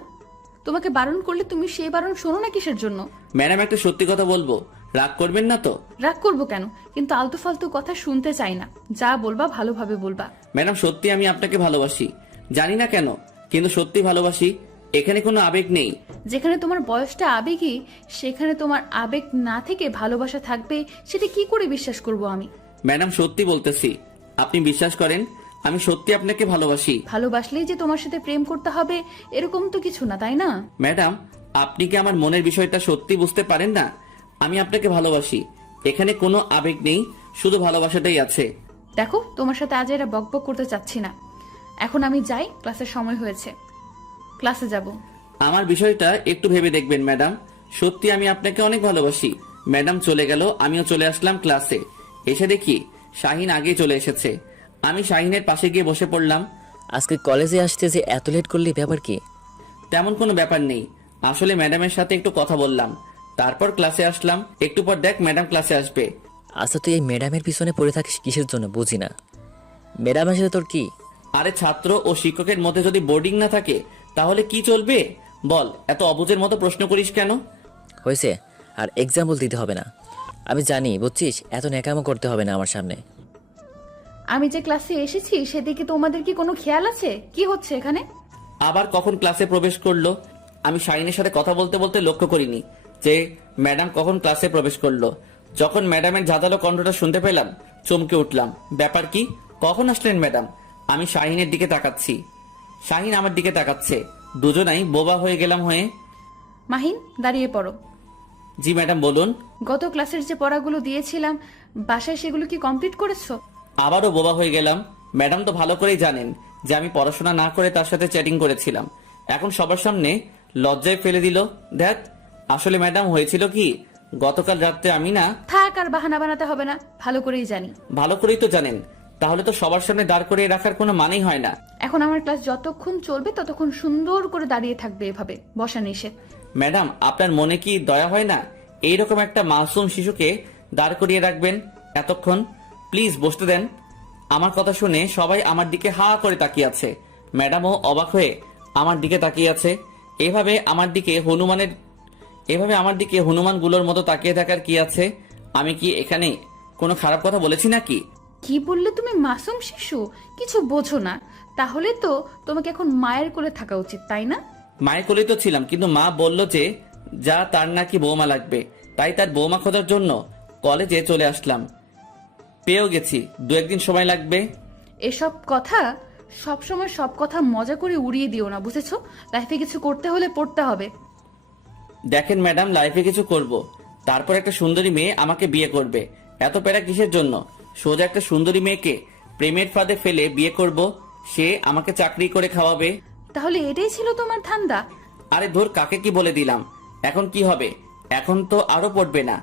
তোমাকে বারণ করলে তুমি সেই বারণ শোনো না কিসের জন্য? ম্যাডাম, একটা সত্যি কথা বলবো, রাগ করবেন না তো? রাগ করবো কেন? কিন্তু আলতু ফালতু কথা শুনতে চাই না, যা বলবা ভালোভাবে বলবা। ম্যাডাম, সত্যি আমি আপনাকে ভালোবাসি, জানি না কেন, কিন্তু সত্যি ভালোবাসি। এখানে কোনো আবেগ নেই। যেখানে তোমার বয়সটা আবেগী, সেখানে তোমার আবেগ না থেকে ভালোবাসা থাকবে, সেটা কি করে বিশ্বাস করব আমি? ম্যাডাম, সত্যি বলতেছি, আপনি বিশ্বাস করেন, আমি সত্যি আপনাকে ভালোবাসি। ভালোবাসলেই যে তোমার সাথে প্রেম করতে হবে এরকম তো কিছু না, তাই না? ম্যাডাম, আপনি কি আমার মনের বিষয়টা সত্যি বুঝতে পারেন না? আমি আপনাকে ভালোবাসি, এখানে কোনো আবেগ নেই, শুধু ভালোবাসাটাই আছে। দেখো, তোমার সাথে আজ এরা বকবক করতে চাচ্ছি না, এখন আমি যাই, ক্লাসের সময় হয়েছে, ক্লাসে যাব। আমার বিষয়টা একটু ভেবে দেখবেন ম্যাডাম, সত্যি আমি আপনাকে অনেক ভালোবাসি। ম্যাডাম চলে গেল, আমিও চলে আসলাম ক্লাসে। এসে দেখি শাহিন আগেই চলে এসেছে। আমি শাহিনের পাশে গিয়ে বসে পড়লাম। আজকে কলেজে আসতে যে এত লেট করলি, ব্যাপার কি? তেমন কোনো ব্যাপার নেই, আসলে ম্যাডামের সাথে একটু কথা বললাম, তারপর ক্লাসে আসলাম। একটু পর দেখ ম্যাডাম ক্লাসে আসবে। আচ্ছা, তুই এই ম্যাডামের পিছনে পড়ে থাকিস কিসের জন্য বুঝি না। ম্যাডামের সাথে তোর কি? আরে ছাত্র ও শিক্ষকের মধ্যে যদি বোর্ডিং না থাকে তাহলে কি চলবে বল? এত অবুঝের মতো প্রশ্ন করিস কেন? হয়েছে, আর এক্সাম্পল দিতে হবে না। আমি জানি, বুঝছিস, এত ন্যাকামো করতে হবে না আমার সামনে। আমি যে ক্লাসে এসেছি সেদিকে তোমাদের কি কোনো খেয়াল আছে? কি হচ্ছে এখানে? আবার কখন ক্লাসে প্রবেশ করলো? আমি শাহিনের সাথে কথা বলতে বলতে লক্ষ্য করিনি যে ম্যাডাম কখন ক্লাসে প্রবেশ করলো। যখন ম্যাডামের ঝাঁঝালো কণ্ঠটা শুনতে পেলাম, চমকে উঠলাম। ব্যাপার কি? কখন আসলেন ম্যাডাম? আমি শাহিনের দিকে তাকাচ্ছি, শাহিন আমার দিকে তাকাচ্ছে। দুজনাই বোবা হয়ে গেলাম হয়ে। মাহিন, দাঁড়িয়ে পড়ো। জি ম্যাডাম বলুন। গত ক্লাসের যে পড়াগুলো দিয়েছিলাম বাসায় সেগুলো কি কমপ্লিট করেছো? আবারও বোবা হয়ে গেলাম। ম্যাডাম তো ভালো করেই জানেন যে আমি পড়াশোনা না করে তার সাথে চ্যাটিং করেছিলাম। এখন সবার সামনে লজ্জায় ফেলে দিল। দেখ, আসলে ম্যাডাম হয়েছিল কি, গতকাল রাত্রে আমি না। থাক, আর বাহানা বানাতে হবে না, ভালো করেই জানি। ভালো করেই তো জানেন, তাহলে তো সবার সামনে দাঁড় করিয়ে রাখার কোনো মানেই হয় না। এখন আমার ক্লাস যতক্ষণ চলবে ততক্ষণ সুন্দর করে দাঁড়িয়ে থাকবে, এভাবে বসা নিষেধ। ম্যাডাম, আপনার মনে কি দয়া হয় না এইরকম একটা মাসুম শিশুকে দাঁড় করিয়ে রাখবেন এতক্ষণ? প্লিজ বসতে দেন। আমার কথা শুনে সবাই আমার দিকে হা করে তাকিয়ে আছে। ম্যাডামও অবাক হয়ে আমার দিকে তাকিয়ে আছে। এভাবে আমার দিকে হনুমানগুলোর মতো তাকিয়ে থাকার কি আছে? আমি কি এখানে কোনো খারাপ কথা বলেছি নাকি? কি বললে তুমি? মাসুম শিশু? কিছু বোঝো না। তাহলে তো তোমাকে এখন মায়ের কোলে থাকা উচিত, তাই না? মায়ের কোলেই তো ছিলাম, কিন্তু মা বলল যে যা তার নাকি বৌমা লাগবে, তাই তার বৌমা খোঁজার জন্য কলেজে চলে আসলাম। পেয়েও গেছি, 2-1 দিন সময় লাগবে। এসব কথা সবসময় সব কথা মজা করে উড়িয়ে দিও না, বুঝেছো? লাইফে কিছু করতে হলে পড়তে হবে। দেখেন ম্যাডাম, লাইফে কিছু করব, তারপর একটা সুন্দরী মেয়ে আমাকে বিয়ে করবে। এত প্যারা কিসের জন্য? সোজা একটা সুন্দরী মেয়েকে প্রেমের ফাঁদে ফেলে বিয়ে করব, সে আমাকে চাকরি করে খাওয়াবে। তাহলে এটাই ছিল তোমার ধান্দা? আরে ধর, কাকে কি বলে দিলাম। এখন কি হবে? এখন তো আরো পড়বে না।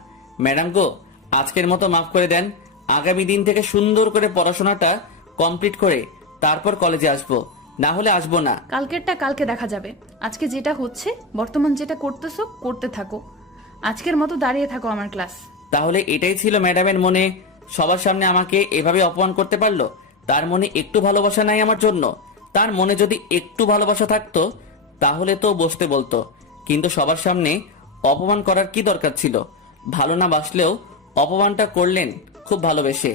ম্যাডাম গো, আজকের মতো মাফ করে দেন। আগামী দিন থেকে সুন্দর করে পড়াশোনাটা কমপ্লিট করে তারপর কলেজে আসবো, না হলে আসবো না। কালকেরটা কালকে দেখা যাবে। আজকে যেটা হচ্ছে, বর্তমান যেটা করতেছো করতে থাকো। আজকের মতো দাঁড়িয়ে থাকো আমার ক্লাস। তাহলে এটাই ছিল ম্যাডামের মনে? সবার সামনে আমাকে এভাবে অপমান করতে পারলো? তার মনে একটু ভালোবাসা নাই আমার জন্য? তার মনে যদি একটু ভালোবাসা থাকতো তাহলে তো বসতে বলতো, কিন্তু সবার সামনে অপমান করার কি দরকার ছিল? ভালো না বাসলেও অপমানটা করলেন খুব ভালোবেসে।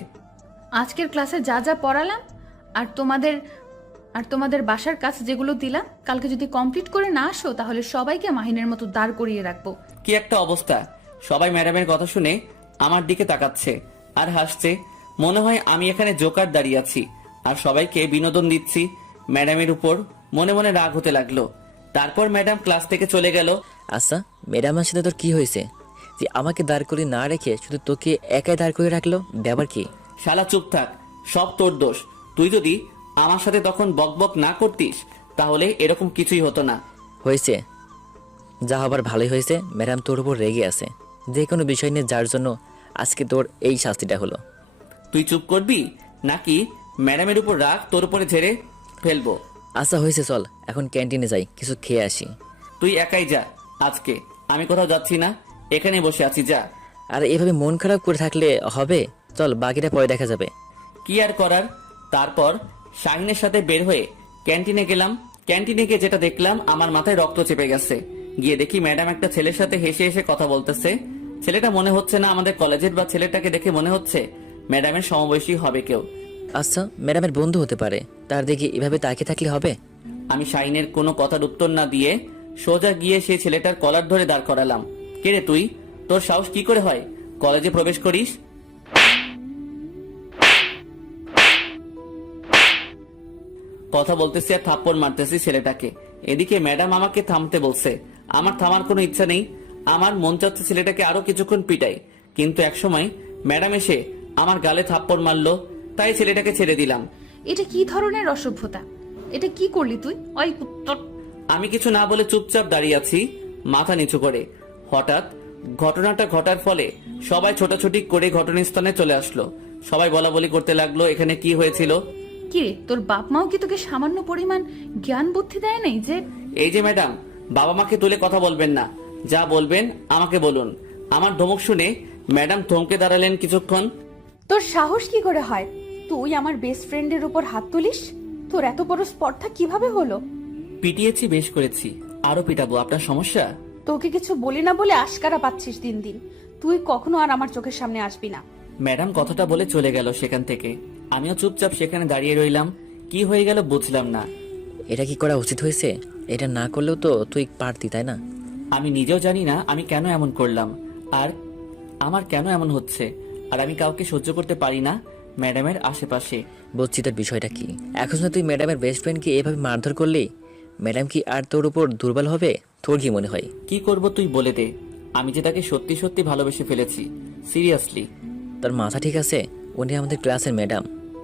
আজকের ক্লাসে যা যা পড়ালাম আর তোমাদের বাসার কাজ যেগুলো দিলাম, কালকে যদি কমপ্লিট করে না আসো তাহলে সবাইকে মাহিনের মতো দাঁড় করিয়ে রাখবো। কি একটা অবস্থা! সবাই ম্যাডামের কথা শুনে আমার দিকে তাকাচ্ছে আর হাসছে। মনে হয় আমি এখানে জোকার দাঁড়িয়ে আছি আর সবাইকে বিনোদন দিচ্ছি। ম্যাডামের উপর মনে মনে রাগ হতে লাগলো। তারপর ম্যাডাম ক্লাস থেকে চলে গেল। আচ্ছা, ম্যাডামের সাথে তোর কি হয়েছে যে আমাকে দাঁড় করে না রেখে শুধু তোকে একাই দাঁড় করে রাখলো? ব্যাপার কি? শালা চুপ থাক, সব তোর দোষ। তুই যদি আমার সাথে তখন বকবক না করতিস তাহলে এরকম কিছুই হতো না। হয়েছে, যা হবার ভালোই হয়েছে। ম্যাডাম তোর উপর রেগে আছে যে কোনো বিষয় নিয়ে, যার জন্য আজকে তোর এই শাস্তিটা হলো। তুই চুপ করবি নাকি ম্যাডামের উপর রাগ তোর উপরে ঝেড়ে ফেলবো? আচ্ছা হয়েছে, চল এখন ক্যান্টিনে যাই, কিছু খেয়ে আসি। তুই একাই যা, আজকে আমি কোথাও যাচ্ছি না, এখানে বসে আছি, যা। আর এভাবে মন খারাপ করে থাকলে হবে? চল, বাকিটা পরে দেখা যাবে। কি আর করার। তারপর শাহিনের সাথে বের হয়ে ক্যান্টিনে গেলাম। ক্যান্টিনে গিয়ে যেটা দেখলাম, আমার মাথায় রক্ত চেপে গেছে। গিয়ে দেখি ম্যাডাম একটা ছেলের সাথে হেসে হেসে কথা বলতেছে। ছেলেটা মনে হচ্ছে না আমাদের কলেজের, বা ছেলেটাকে দেখে মনে হচ্ছে ম্যাডামের সমবয়সী হবে কেউ। আচ্ছা, ম্যাডামের বন্ধু হতে পারে, তার দিকে এভাবে তাকিয়ে থাকলে হবে? আমি শাহিনের কোনো কথার উত্তর না দিয়ে সোজা গিয়ে সেই ছেলেটার কলার ধরে দাঁড় করালাম। কে রে তুই? তোর সাহস কি করে হয় কলেজে প্রবেশ করিস? কথা বলতেছি আর থাপ্পড় মারতেছি ছেলেটাকে। এদিকে ম্যাডাম আমাকে থামতে বলছে। আমার থামার কোনো ইচ্ছা নেই। আমার মন চাচ্ছে ছেলেটাকে আরো কিছুক্ষণ পিটাই, কিন্তু একসময় ম্যাডাম এসে আমার গালে থাপ্পড় মারলো, তাই ছেলেটাকে ছেড়ে দিলাম। এটা কি ধরনের অসভ্যতা? এটা কি করলি তুই? ওই কুত্তর! আমি কিছু না বলে চুপচাপ দাঁড়িয়ে আছি মাথা নিচু করে। হঠাৎ ঘটনাটা ঘটার ফলে সবাই ছোটাছুটি করে ঘটনাস্থানে চলে আসলো। সবাই বলা বলি করতে লাগলো এখানে কি হয়েছিল। কি রে, তোর বাপ মাও কি তোকে সামান্য পরিমাণ জ্ঞান বুদ্ধি দেয় নাই যে? এই যে ম্যাডাম, বাবা মাকে তুলে কথা বলবেন না, যা বলবেন আমাকে বলুন। আমার ধমক শুনে ম্যাডাম থমকে দাঁড়ালেন কিছুক্ষণ। তোর সাহস কি করে হয় তুই আমার বেস্ট ফ্রেন্ডের উপর হাত তুলিস? তোর এত বড় স্পর্ধা কিভাবে হলো? পিটিয়েছি, বেশ করেছি, আরো পিটাবো, আপনার সমস্যা? তোকে কিছু বলি না বলে আশকারা পাচ্ছিস দিন দিন। তুই কখনো আর আমার চোখের সামনে আসবি না। ম্যাডাম কথাটা বলে চলে গেল সেখান থেকে। আমিও চুপচাপ সেখানে দাঁড়িয়ে রইলাম। কি হয়ে গেল বুঝলাম না। এটা কি করা উচিত হয়েছে? এটা না করলেও তো তুই পারতি, তাই না? আমি নিজেও জানি না আমি কেন এমন করলাম, আর আমার কেন এমন হচ্ছে। আর আমি কাউকে সহ্য করতে পারি না ম্যাডামের আশেপাশে। বুঝছি তোর বিষয়টা কি। এখন যদি তুই ম্যাডামের বেস্ট ফ্রেন্ডকে এভাবে মারধর করলি, ম্যাডাম কি আর তোর উপর দুর্বল হবে? তোর কি মনে হয়? কি করব তুই বলে দে। আমি যে তাকে সত্যি সত্যি ভালোবেসে ফেলেছি, সিরিয়াসলি। তোর মাথা ঠিক আছে? উনি আমাদের ক্লাসের ম্যাডাম,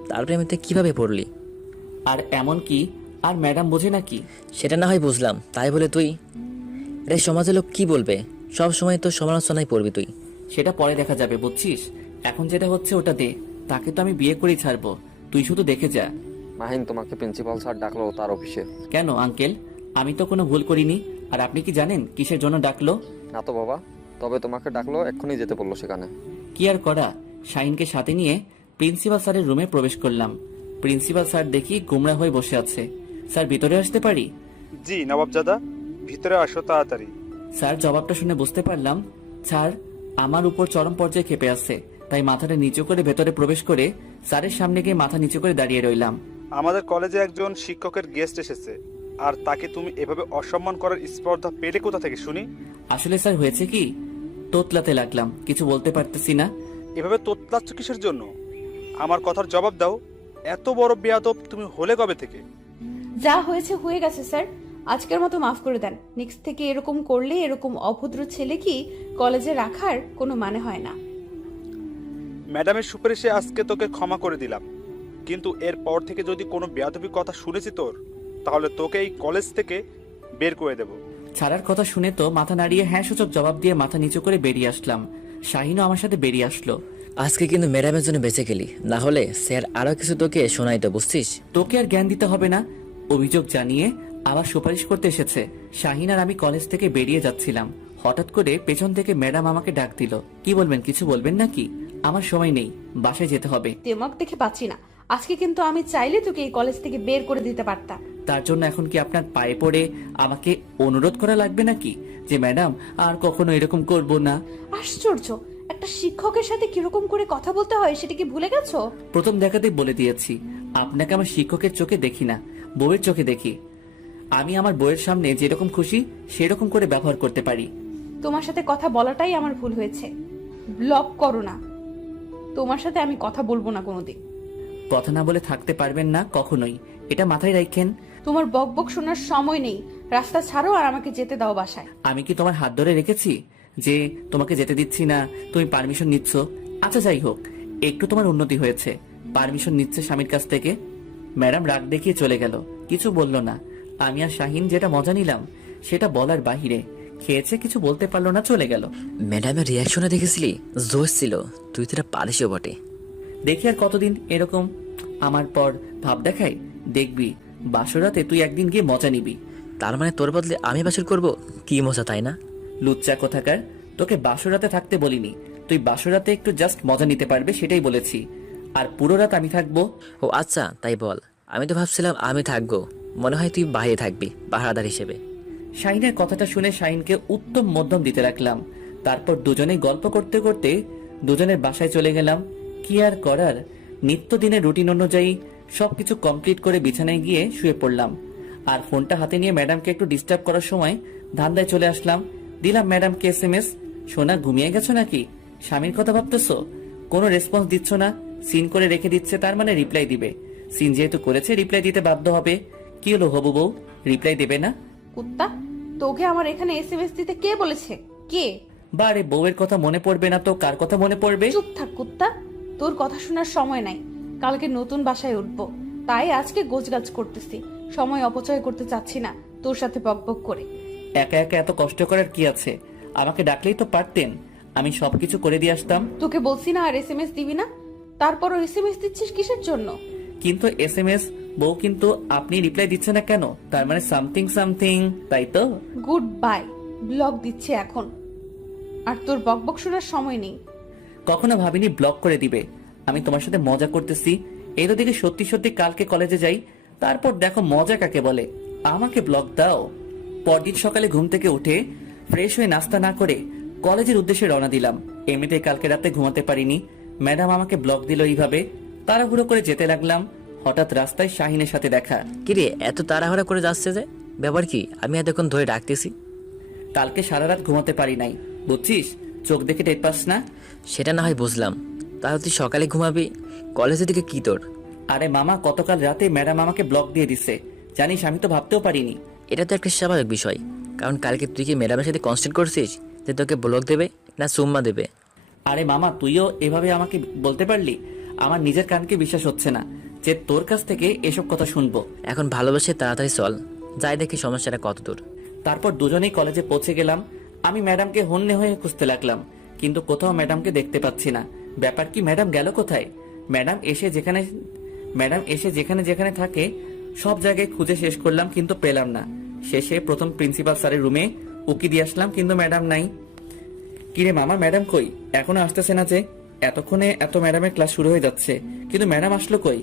তার প্রেমেতে কিভাবে পড়লি? আর এমন কি আর ম্যাডাম বোঝে নাকি? সেটা না হয় বুঝলাম, তাই বলে তুই? এটা সমাজের লোক কি বলবে? সব সময় তো সমালোচনায় পড়বি তুই। সেটা পরে দেখা যাবে, বুঝছিস? এখন যেটা হচ্ছে ওটা দে। তাকে তো আমি বিয়ে করেই ছাড়বো, তুই শুধু দেখে যা। মাহিন, তোমাকে প্রিন্সিপাল স্যার ডাকলো তার অফিসে। কেন আঙ্কেল? আমি তো কোনো ভুল করিনি। আর আপনি কি জানেন কিসের জন্য ডাকলো? না তো বাবা, তবে তোমাকে ডাকলো, এক্ষুনি যেতে বললো সেখানে। কি আর করা, শাহিনকে সাথে নিয়ে প্রিন্সিপাল স্যারের রুমে প্রবেশ করলাম। প্রিন্সিপাল স্যার দেখি গুমরা হয়ে বসে আছে। স্যার ভিতরে আসতে পারি? জি নবাবজাদা, ভিতরে আসো তাড়াতাড়ি। স্যার জবাবটা শুনে বুঝতে পারলাম স্যার আমার উপর চরম পর্যায়ে ক্ষেপে আছে। তাই মাথাটা নিচু করে ভেতরে প্রবেশ করে স্যারের সামনে গিয়ে মাথা নিচু করে দাঁড়িয়ে রইলাম। আমাদের কলেজে একজন শিক্ষকের গেস্ট এসেছে, আর তাকে তুমি এভাবে অসম্মান করার স্পর্ধা পেলে কোথা থেকে শুনি? আসলে স্যার হয়েছে কি, তোতলাতে লাগলাম, কিছু বলতে পারতেছি না। এভাবে তোতলাচ্ছ কিসের জন্য? আমার কথার জবাব দাও। এত বড় বেয়াদব তুমি হলে কবে থেকে? যা হয়েছে হয়ে গেছে স্যার, আজকের মতো মাফ করে দেন। নেক্সট থেকে এরকম করলে এরকম অভদ্র ছেলে কি কলেজে রাখার কোনো মানে হয় না। ম্যাডামের সুপারিশে আজকে তোকে ক্ষমা করে দিলাম, কিন্তু এর পর থেকে যদি কোনো বেয়াদবি কথা শুনেছি তোর, তাহলে তোকে এই কলেজ থেকে বের করে দেব। ছাড়ার কথা শুনে তো মাথা নাড়িয়ে হ্যাঁ সূচক জবাব দিয়ে মাথা নিচু করে বেরিয়ে আসলাম। শাহিনও আমার সাথে বেরিয়ে আসলো। আজকে কিন্তু ম্যাডামের জন্য বেঁচে গেলি, না হলে স্যার আরো কিছু তোকে শোনাইতো, বুঝছিস? তোকে আর জ্ঞান দিতে হবে না। অভিযোগ জানিয়ে আবার সুপারিশ করতে এসেছে। শাহিন আর আমি কলেজ থেকে বেরিয়ে যাচ্ছিলাম, হঠাৎ করে পেছন থেকে ম্যাডাম আমাকে ডাক দিল। কি বলবেন, কিছু বলবেন নাকি? আমার সময় নেই, বাসায় যেতে হবে। দেমাগ দেখে পাচ্ছি না, আজকে কিন্তু আমি চাইলে তোকে এই কলেজ থেকে বের করে দিতে পারতাম। তার জন্য এখন কি আপনার পায়ে পড়ে আমাকে অনুরোধ করা লাগবে নাকি যে ম্যাডাম আর কখনো এরকম করব না? আশ্চর্য, একটা শিক্ষকের সাথে কিরকম করে কথা বলতে হয় সেটা কি ভুলে গেছো? প্রথম দেখাতেই বলে দিয়েছি, আপনাকে আমার শিক্ষকের চোখে দেখি না, বউয়ের চোখে দেখি। আমি আমার বউয়ের সামনে যেরকম খুশি সেরকম করে ব্যবহার করতে পারি। তোমার সাথে কথা বলাটাই আমার ভুল হয়েছে। ব্লক করো না, তোমার সাথে আমি কথা বলবো না কোনোদিন। কথা না বলে থাকতে পারবেন না কখনোই, এটা মাথায় রাখেন। তোমার বকবক শোনার সময় নেই, রাস্তা ছাড়ো আর আমাকে যেতে দাও বাসায়। আমি কি তোমার হাত ধরে রেখেছি যে তোমাকে যেতে দিচ্ছি না, তুমি পারমিশন নিচ্ছ? আচ্ছা যাই হোক, একটু তোমার উন্নতি হয়েছে, পারমিশন নিচ্ছে স্বামীর কাছ থেকে। ম্যাডাম রাগ দেখিয়ে চলে গেল, কিছু বলল না। আমি আর শাহিন যেটা মজা নিলাম সেটা বলার বাহিরে। খেয়েছে, কিছু বলতে পারলো না, চলে গেল। ম্যাডামের রিয়াকশনে দেখেছিলি? জোশ ছিল, তুই তোরা পারিসও বটে। দেখি আর কতদিন এরকম আমার পর ভাব দেখাই। দেখবি বাসরাতে তুই একদিন গিয়ে মজা নিবি। তার মানে তোর বদলে আমি বাছুর করব? কি মজা, তাই না? লুচ্চা কোথাকার, তোকে বাসরাতে থাকতে বলিনি। তুই বাসরাতে একটু জাস্ট মজা নিতে পারবে সেটাই বলেছি, আর পুরো রাত আমি থাকবো। ও আচ্ছা, তাই বল। আমি তো ভাবছিলাম আমি থাকবো, মনে হয় তুই বাইরে থাকবি পাহারাদার হিসেবে। শাহিনের কথাটা শুনে শাহিনকে উত্তম মধ্যম দিতে রাখলাম। তারপর দুজনেই গল্প করতে করতে দুজনের বাসায় চলে গেলাম। কি আর করার, নিত্যদিনের রুটিন অনুযায়ী সবকিছু কমপ্লিট করে বিছানায় গিয়ে শুয়ে পড়লাম। আর ফোনটা হাতে নিয়ে ম্যাডামকে একটু ডিস্টার্ব করার সময় ধান্দায় চলে আসলাম। দিলাম ম্যাডামকে SMS। সোনা ঘুমিয়ে গেছো নাকি? স্বামীর কথা ভাবতেছো? কোনো রেসপন্স দিচ্ছ না, সিন করে রেখে দিচ্ছে, তার মানে রিপ্লাই দিবে। সিন যেহেতু করেছে রিপ্লাই দিতে বাধ্য হবে। কি হলো হবু বউ, রিপ্লাই দেবে না? কুত্তা, তোকে আমার এখানে SMS দিতে কে বলেছে? কে? বারে, বউয়ের কথা মনে পড়বে না তো কার কথা মনে পড়বে? চুপ থাক কুত্তা, তোর কথা শোনার সময় নাই। কালকে নতুন বাসায় উঠবো, তাই আজকে গোছগাছ করতেছি। সময় অপচয় করতে চাচ্ছি না তোর সাথে বকবক করে। একা একা এত কষ্ট করার কি আছে? আমাকে ডাকলেই তো পারতেন, আমি সবকিছু করে দিয়ে আসতাম। তোকে বলছি না আর SMS দিবি না, তারপরও SMS দিচ্ছিস কিসের জন্য? কিন্তু SMS বউ, কিন্তু আপনি রিপ্লাই দিচ্ছে না কেন? তার মানে সামথিং সামথিং, তাই তো? গুড বাই, ব্লক দিচ্ছে এখন, আর তোর বকবক শোনার সময় নেই। কখনো ভাবিনি ব্লক করে দিবে। আমি তোমার সাথে মজা করতেছি, এই তো দেখে সত্যি সত্যি কালকে কলেজে যাই, তারপর দেখো মজা কাকে বলে। আমাকে ব্লক দাও। পরদিন সকালে ঘুম থেকে উঠে ফ্রেশ হয়ে নাস্তা না করে কলেজের উদ্দেশ্যে রওনা দিলাম। এমনিতে কালকে রাতে ঘুমাতে পারিনি, ম্যাডাম আমাকে ব্লক দিল এইভাবে। তাড়াহুড়ো করে যেতে লাগলাম, হঠাৎ রাস্তায় শাহিনের সাথে দেখা। কিরে, এত তাড়াহুড়া করে যাচ্ছে যে? ব্যাপার কি? আমি এতক্ষণ ধরে ডাকতেছি। কালকে সারা রাত ঘুমাতে পারি নাই, বুঝছিস? চোখ দেখে টের পাস না? সেটা না হয় বুঝলাম, তাহলে তুই সকালে ঘুমাবি, কলেজের দিকে কি তোর? আরে মামা, গতকাল রাতে ম্যাডাম আমাকে ব্লক দিয়ে দিছে, জানিস? আমি তো ভাবতেও পারিনি। এটা তো একটা স্বাভাবিক বিষয়, কারণ কালকে তুই কি ম্যাডামের সাথে কনস্ট্যান্ট করছিস যে তোকে ব্লক দেবে না সুম্মা দেবে? আরে মামা, তুইও এভাবে আমাকে বলতে পারলি? আমার নিজের কানকে বিশ্বাস হচ্ছে না যে তোর কাছ থেকে এসব কথা শুনবো। এখন ভালোবাসে তাড়াতাড়ি চল, যাই দেখি সমস্যাটা কত দূর। তারপর দুজনেই কলেজে পৌঁছে গেলাম। আমি ম্যাডামকে হন্যে হয়ে খুঁজতে লাগলাম, কিন্তু কোথাও ম্যাডামকে দেখতে পাচ্ছি না। ব্যাপার কি, ম্যাডাম গেল কোথায়? ম্যাডাম এসে যেখানে যেখানে থাকে সব জায়গায় খুঁজে শেষ করলাম, কিন্তু পেলাম না। শেষে প্রথম প্রিন্সিপাল স্যারের রুমে উকি দিয়ে আসলাম, কিন্তু ম্যাডাম নাই। কিরে মামা, ম্যাডাম কই? এখনো আসতেছে না যে? এতক্ষণে এত ম্যাডামের ক্লাস শুরু হয়ে যাচ্ছে, কিন্তু ম্যাডাম আসলো কই?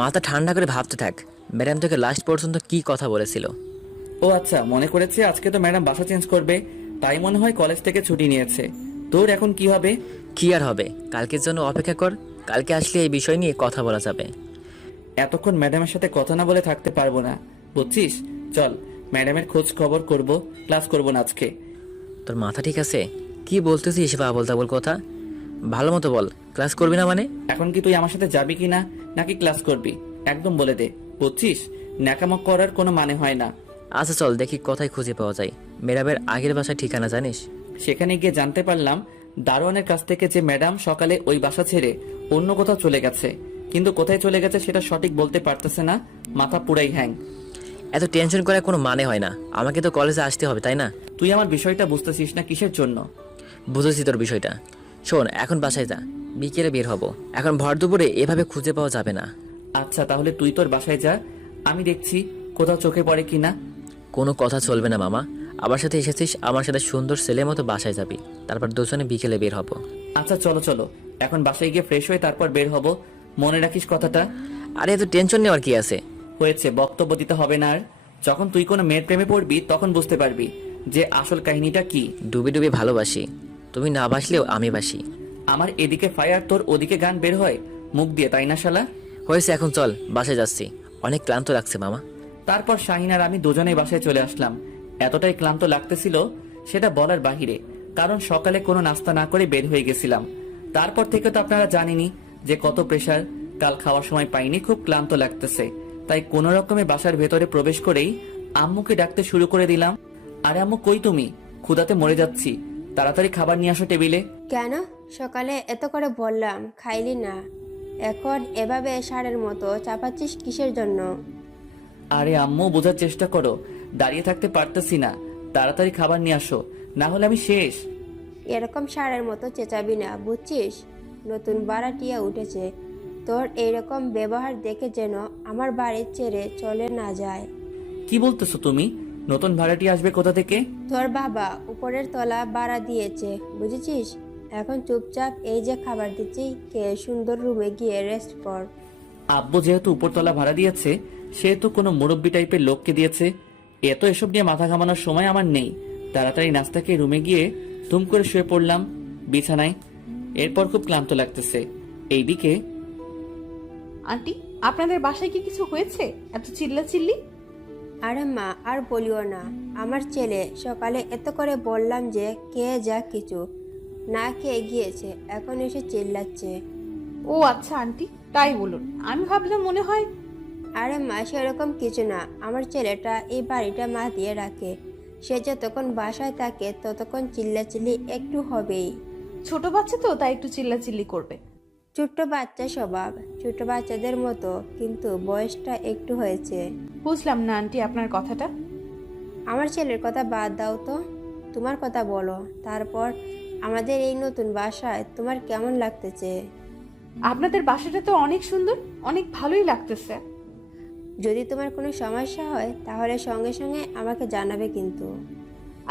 মাথা ঠান্ডা করে ভাবতে থাক, ম্যাডাম তোকে লাস্ট পর্যন্ত কি কথা বলেছিল। ও আচ্ছা, মনে করেছে আজকে তো ম্যাডাম বাসা চেঞ্জ করবে, তাই মনে হয় কলেজ থেকে ছুটি নিয়েছে। তোর এখন কি হবে? কি আর হবে, কালকের জন্য অপেক্ষা কর, কালকে আসলে এই বিষয় নিয়ে কথা বলা যাবে। এতক্ষণ ম্যাডামের সাথে কথা না বলে থাকতে পারবো না, বুঝছিস? চল, ম্যাডামের খোঁজ খবর করব, ক্লাস করব না আজকে। তোর মাথা ঠিক আছে? কি বলতেছিস এসব আবল তাবল কথা? ভালো মতো বল, ক্লাস করবি না মানে? এখন কি তুই আমার সাথে যাবি কি না, নাকি ক্লাস করবি? একদম বলে দে, বুঝছিস? ন্যাকামো করার কোনো মানে হয় না। আচ্ছা চল দেখি কোথায় খুঁজে পাওয়া যায় ম্যাডামের আগের বাসার ঠিকানা জানিস? সেখানে গিয়ে জানতে পারলাম দারোয়ানের কাছ থেকে যে ম্যাডাম সকালে ওই বাসা ছেড়ে অন্য কোথাও চলে গেছে, কিন্তু কোথায় চলে গেছে সেটা সঠিক বলতে পারতেছে না। মাথা পুরাই হ্যাং। এত টেনশন করার কোনো মানে হয় না, আমাকে তো কলেজে আসতে হবে তাই না? তুই আমার বিষয়টা বুঝতেছিস না কিসের জন্য? বুঝেছি তোর বিষয়টা। শোন, এখন বাসায় যা, বিকেলে বের হব। এখন ভর দুপুরে এভাবে খুঁজে পাওয়া যাবে না। আচ্ছা তাহলে তুই তোর বাসায় যা, আমি দেখছি কোথাও চোখে পড়ে কিনা। কোনো কথা চলবে না মামা, আমার সাথে এসেছিস, আমার সাথে সুন্দর ছেলের মতো বাসায় যাবি, তারপর দুজনে বিকেলে বের হব। আচ্ছা চলো চলো, এখন বাসায় গিয়ে ফ্রেশ হয়ে তারপর বের হব, মনে রাখিস কথাটা। আরে এত টেনশন নেওয়ার কি আছে? হয়েছে, বক্তব্য দিতে হবে না আর। যখন তুই কোনো মেয়ের প্রেমে পড়বি তখন বুঝতে পারবি যে আসল কাহিনীটা কি। ডুবে ডুবে ভালোবাসি, তুমি না বাসলেও আমি বাসি। আমার এদিকে ফায়ার, তোর ওদিকে গান বের হয় মুখ দিয়ে, তাই না শালা? হয়েছে, এখন চল, বাসায় যাচ্ছি, অনেক ক্লান্ত লাগছে মামা। তারপর শাহিন আর আমি দুজনেই বাসায় চলে আসলাম। এতটাই ক্লান্ত লাগতেছিল সেটা বলার বাহিরে, কারণ সকালে কোনো নাস্তা না করে বের হয়ে গেছিলাম। তারপর থেকে তো আপনারা জানেনই যে কত প্রেসার। কাল খাওয়ার সময় পাইনি, খুব ক্লান্ত লাগতেছে, তাই কোনো রকমে বাসার ভেতরে প্রবেশ করেই আম্মুকে ডাকতে শুরু করে দিলাম। আরে আম্মু কই তুমি? ক্ষুধাতে মরে যাচ্ছি, তাড়াতাড়ি খাবার নিয়ে আসো টেবিলে। কেন সকালে এত করে বললাম খাইলি না, এখন এভাবে ষাঁড়ের মতো চাপাচ্ছিস কিসের জন্য? আরে আম্মু বোঝার চেষ্টা করো, দাঁড়িয়ে থাকতে পারতেছি না, তাড়াতাড়ি খাবার নিয়ে আসো, না হলে আমি শেষ। এরকম ষাঁড়ের মতো চেঁচাবি না, বুঝছিস? নতুন ভাড়াটিয়া উঠেছে, তোর এইরকম ব্যবহার দেখে যেন আমার বাড়ি ছেড়ে চলে না যায়। কি বলতেছো তুমি? নতুন ভাড়াটি আসবে কোথা থেকে? তোর বাবা উপরের তলা ভাড়া দিয়েছে, বুঝেছিস? এখন চুপচাপ এই যে খাবার দিচ্ছি, কে সুন্দর রুমে গিয়ে রেস্ট কর। আব্বু যেহেতু উপরতলা ভাড়া দিয়েছে, সেহেতু কোনো মুরব্বি টাইপের লোককে দিয়েছে। এত এসব নিয়ে মাথা ঘামানোর সময় আমার নেই। তাড়াতাড়ি নাস্তা খেয়ে রুমে গিয়ে ধুম করে শুয়ে পড়লাম বিছানায়। এরপর খুব ক্লান্ত লাগতেছে। এইদিকে আন্টি, আপনাদের বাসায় কি কিছু হয়েছে? এত চিল্লাচিল্লি? আরে মা আর বলিও না, আমার ছেলে সকালে এত করে বললাম যে কে যা কিছু না খেয়ে গিয়েছে, এখন এসে চিল্লাচ্ছে। ও আচ্ছা আন্টি, তাই বলুন, আমি ভাবলাম মনে হয়। আরে মা সেরকম কিছু না, আমার ছেলেটা এই বাড়িটা মা দিয়ে রাখে, সে যতক্ষণ বাসায় থাকে ততক্ষণ চিল্লাচিল্লি একটু হবেই। ছোট বাচ্চা তো, তাই একটু চিল্লাচিল্লি করবে। ছোট্ট বাচ্চা স্বভাব, ছোট বাচ্চাদের মতো, কিন্তু বয়সটা একটু হয়েছে। বুঝলাম না আন্টি আপনার কথাটা। আমার ছেলের কথা বাদ দাও তো, তোমার কথা বলো। তারপর আমাদের এই নতুন বাসায় তোমার কেমন লাগতেছে? আপনাদের বাসাটা তো অনেক সুন্দর, অনেক ভালোই লাগতেছে। যদি তোমার কোনো সমস্যা হয় তাহলে সঙ্গে সঙ্গে আমাকে জানাবে কিন্তু।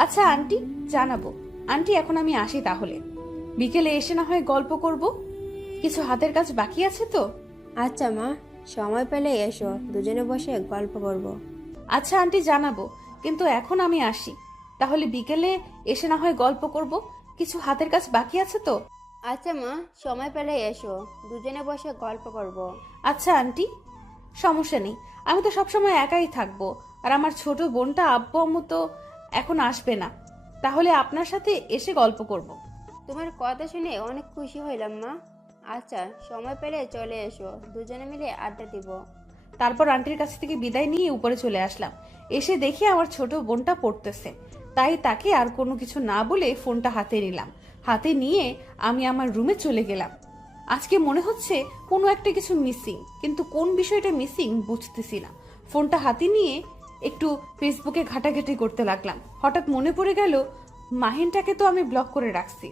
আচ্ছা আন্টি, জানাবো। আন্টি এখন আমি আসি তাহলে, বিকেলে এসে না হয় গল্প করব, কিছু হাতের কাজ বাকি আছে তো। আচ্ছা মা, সময় পেলে এসো, দুজনে বসে গল্প করব। আচ্ছা আন্টি, জানাবো, কিন্তু এখন আমি আসি। তাহলে বিকেলে এসে না হয় গল্প করব, কিছু হাতের কাজ বাকি আছে তো। আচ্ছা মা, সময় পেলে এসো, দুজনে বসে গল্প করব। আচ্ছা আন্টি, সমস্যা নেই, আমি তো সবসময় একাই থাকবো, আর আমার ছোট বোনটা আব্বু আম্মু তো এখন আসবে না, তাহলে আপনার সাথে এসে গল্প করব। তোমার কথা শুনে অনেক খুশি হইলাম মা। আচ্ছা সময় পেলে চলে এসো, দুজনে মিলে আড্ডা দিব। তারপর আন্টির কাছ থেকে বিদায় নিয়ে উপরে চলে আসলাম। এসে দেখি আমার ছোট বোনটা পড়তেছে, তাই তাকে আর কোনো কিছু না বলে ফোনটা হাতে নিলাম। হাতে নিয়ে আমি আমার রুমে চলে গেলাম। আজকে মনে হচ্ছে কোনো একটা কিছু মিসিং, কিন্তু কোন বিষয়টা মিসিং বুঝতেছি না। ফোনটা হাতে নিয়ে একটু ফেসবুকে ঘাটাঘাটি করতে লাগলাম। হঠাৎ মনে পড়ে গেল মাহিনটাকে তো আমি ব্লক করে রাখছি।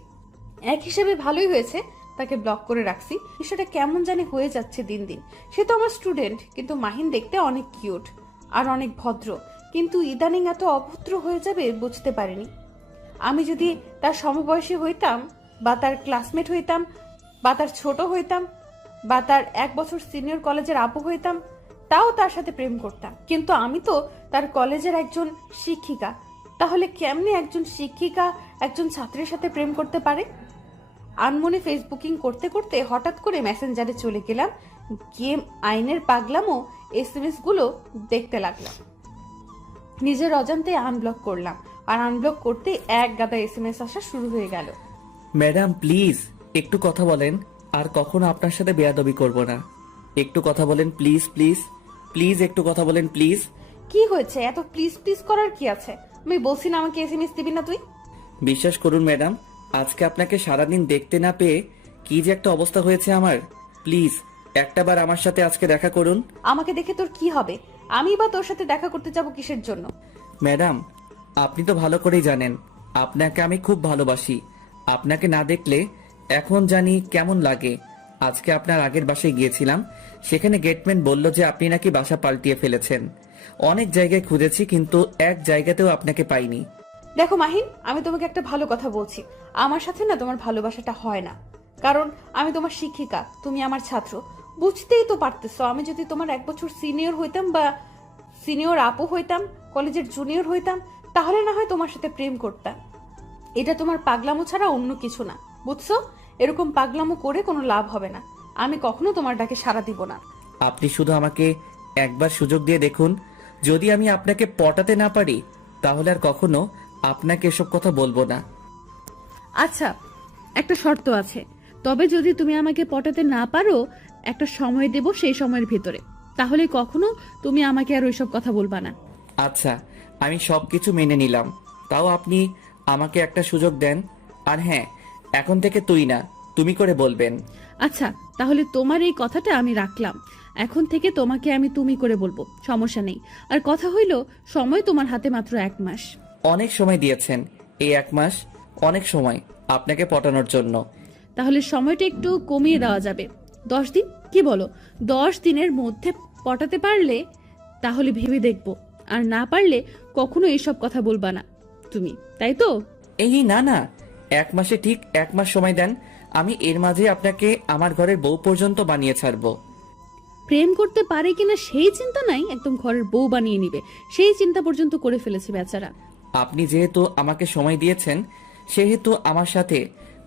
এক হিসেবে ভালোই হয়েছে তাকে ব্লক করে রাখছি। বিষয়টা কেমন জানি হয়ে যাচ্ছে দিন দিন। সে তো আমার স্টুডেন্ট, কিন্তু মাহিন দেখতে অনেক কিউট আর অনেক ভদ্র, কিন্তু ইদানিং এত অভদ্র হয়ে যাবে বুঝতে পারিনি। আমি যদি তার সমবয়সী হইতাম, বা তার ক্লাসমেট হইতাম, বা তার ছোট হইতাম, বা তার 1 বছর সিনিয়র কলেজের আপু হইতাম, তাও তার সাথে প্রেম করতাম। কিন্তু আমি তো তার কলেজের একজন শিক্ষিকা। তাহলে কেমনে একজন শিক্ষিকা একজন ছাত্রের সাথে প্রেম করতে পারে? আনমনে ফেসবুকিং করতে করতে হঠাৎ করে মেসেঞ্জারে চলে গেলাম। গেম আইনের পাগলামো SMS গুলো দেখতে লাগলাম। নিজের অজান্তে আনব্লক করলাম, আর আনব্লক করতে এক গাদা SMS আসা শুরু হয়ে গেল। ম্যাডাম প্লিজ একটু কথা বলেন, আর কখনো আপনার সাথে বেয়াদবি করব না। একটু কথা বলেন প্লিজ, প্লিজ প্লিজ, একটু কথা বলেন প্লিজ। কি হয়েছে? এত প্লিজ প্লিজ করার কি আছে? আমি বলছি না আমাকে SMS দিবি না তুই। বিশ্বাস করুন ম্যাডাম, আজকে আপনাকে সারাদিন দেখতে না পেয়ে কি যে একটা অবস্থা হয়েছে আমার। প্লিজ একটাবার আমার সাথে আজকে দেখা করুন। আমাকে দেখে তোর কি হবে? আমি বা তোর সাথে দেখা করতে যাব কিসের জন্য? ম্যাডাম আপনি তো ভালো করেই জানেন আপনাকে আমি খুব ভালোবাসি। আপনাকে না দেখলে এখন জানি কেমন লাগে। আজকে আপনার আগের বাসায় গিয়েছিলাম, সেখানে গেটম্যান বলল যে আপনি নাকি বাসা পাল্টিয়ে ফেলেছেন। অনেক জায়গায় খুঁজেছি কিন্তু এক জায়গাতেও আপনাকে পাইনি। দেখো মাহিন, আমি তোমাকে একটা ভালো কথা বলছি। আমার সাথে না তোমার ভালোবাসাটা হয় না, কারণ আমি তোমার শিক্ষিকা, তুমি আমার ছাত্র। বুঝতেই তো পারতেছো, আমি যদি তোমার 1 বছর সিনিয়র হইতাম, বা সিনিয়র আপু হইতাম, কলেজের জুনিয়র হইতাম, তাহলে না হয় তোমার সাথে প্রেম করতাম। এটা তোমার পাগলামো ছাড়া অন্য কিছু না, বুঝছো? এরকম পাগলামো করে কোনো লাভ হবে না। আমি কখনো তোমার ডাকে সাড়া দিব না। আপনি শুধু আমাকে একবার সুযোগ দিয়ে দেখুন, যদি আমি আপনাকে পটাতে না পারি তাহলে আর কখনো আপনাকে এসব কথা বলবো না। আচ্ছা, একটা শর্ত আছে। তবে যদি তুমি আমাকে পটাতে না পারো, একটা সময় দেব, সেই সময়ের ভিতরে, তাহলে কখনো তুমি আমাকে আর ওইসব কথা বলবা না। আচ্ছা আমি সবকিছু মেনে নিলাম, তাও আপনি আমাকে একটা সুযোগ দেন। আর হ্যাঁ, এখন থেকে তুই না তুমি করে বলবেন। আচ্ছা, তাহলে তোমার এই কথাটা আমি রাখলাম। এখন থেকে তোমাকে আমি তুমি করে বলবো, সমস্যা নেই। আর কথা হইল, সময় তোমার হাতে মাত্র 1 মাস। অনেক সময় দিয়েছেন, এই 1 মাস অনেক সময় আপনাকে পটানোর জন্য। তাহলে সময়টা একটু কমিয়ে দেওয়া যাবে, 10 দিন, কি বলো? 10 দিনের মধ্যে পটাতে পারলে তাহলে ভেবে দেখবো, আর না পারলে কখনো এইসব কথা বলবা না তুমি, তাই তো? এই না না, 1 মাসে ঠিক 1 মাস সময় দেন। আমি এর মাঝে আপনাকে আমার ঘরের বউ পর্যন্ত বানিয়ে ছাড়বো। প্রেম করতে পারে কিনা সেই চিন্তা নাই, একদম ঘরের বউ বানিয়ে নিবে সেই চিন্তা পর্যন্ত করে ফেলেছে বেচারা। আপনি যেহেতু আমাকে সময় দিয়েছেন, সেহেতু আমার সাথে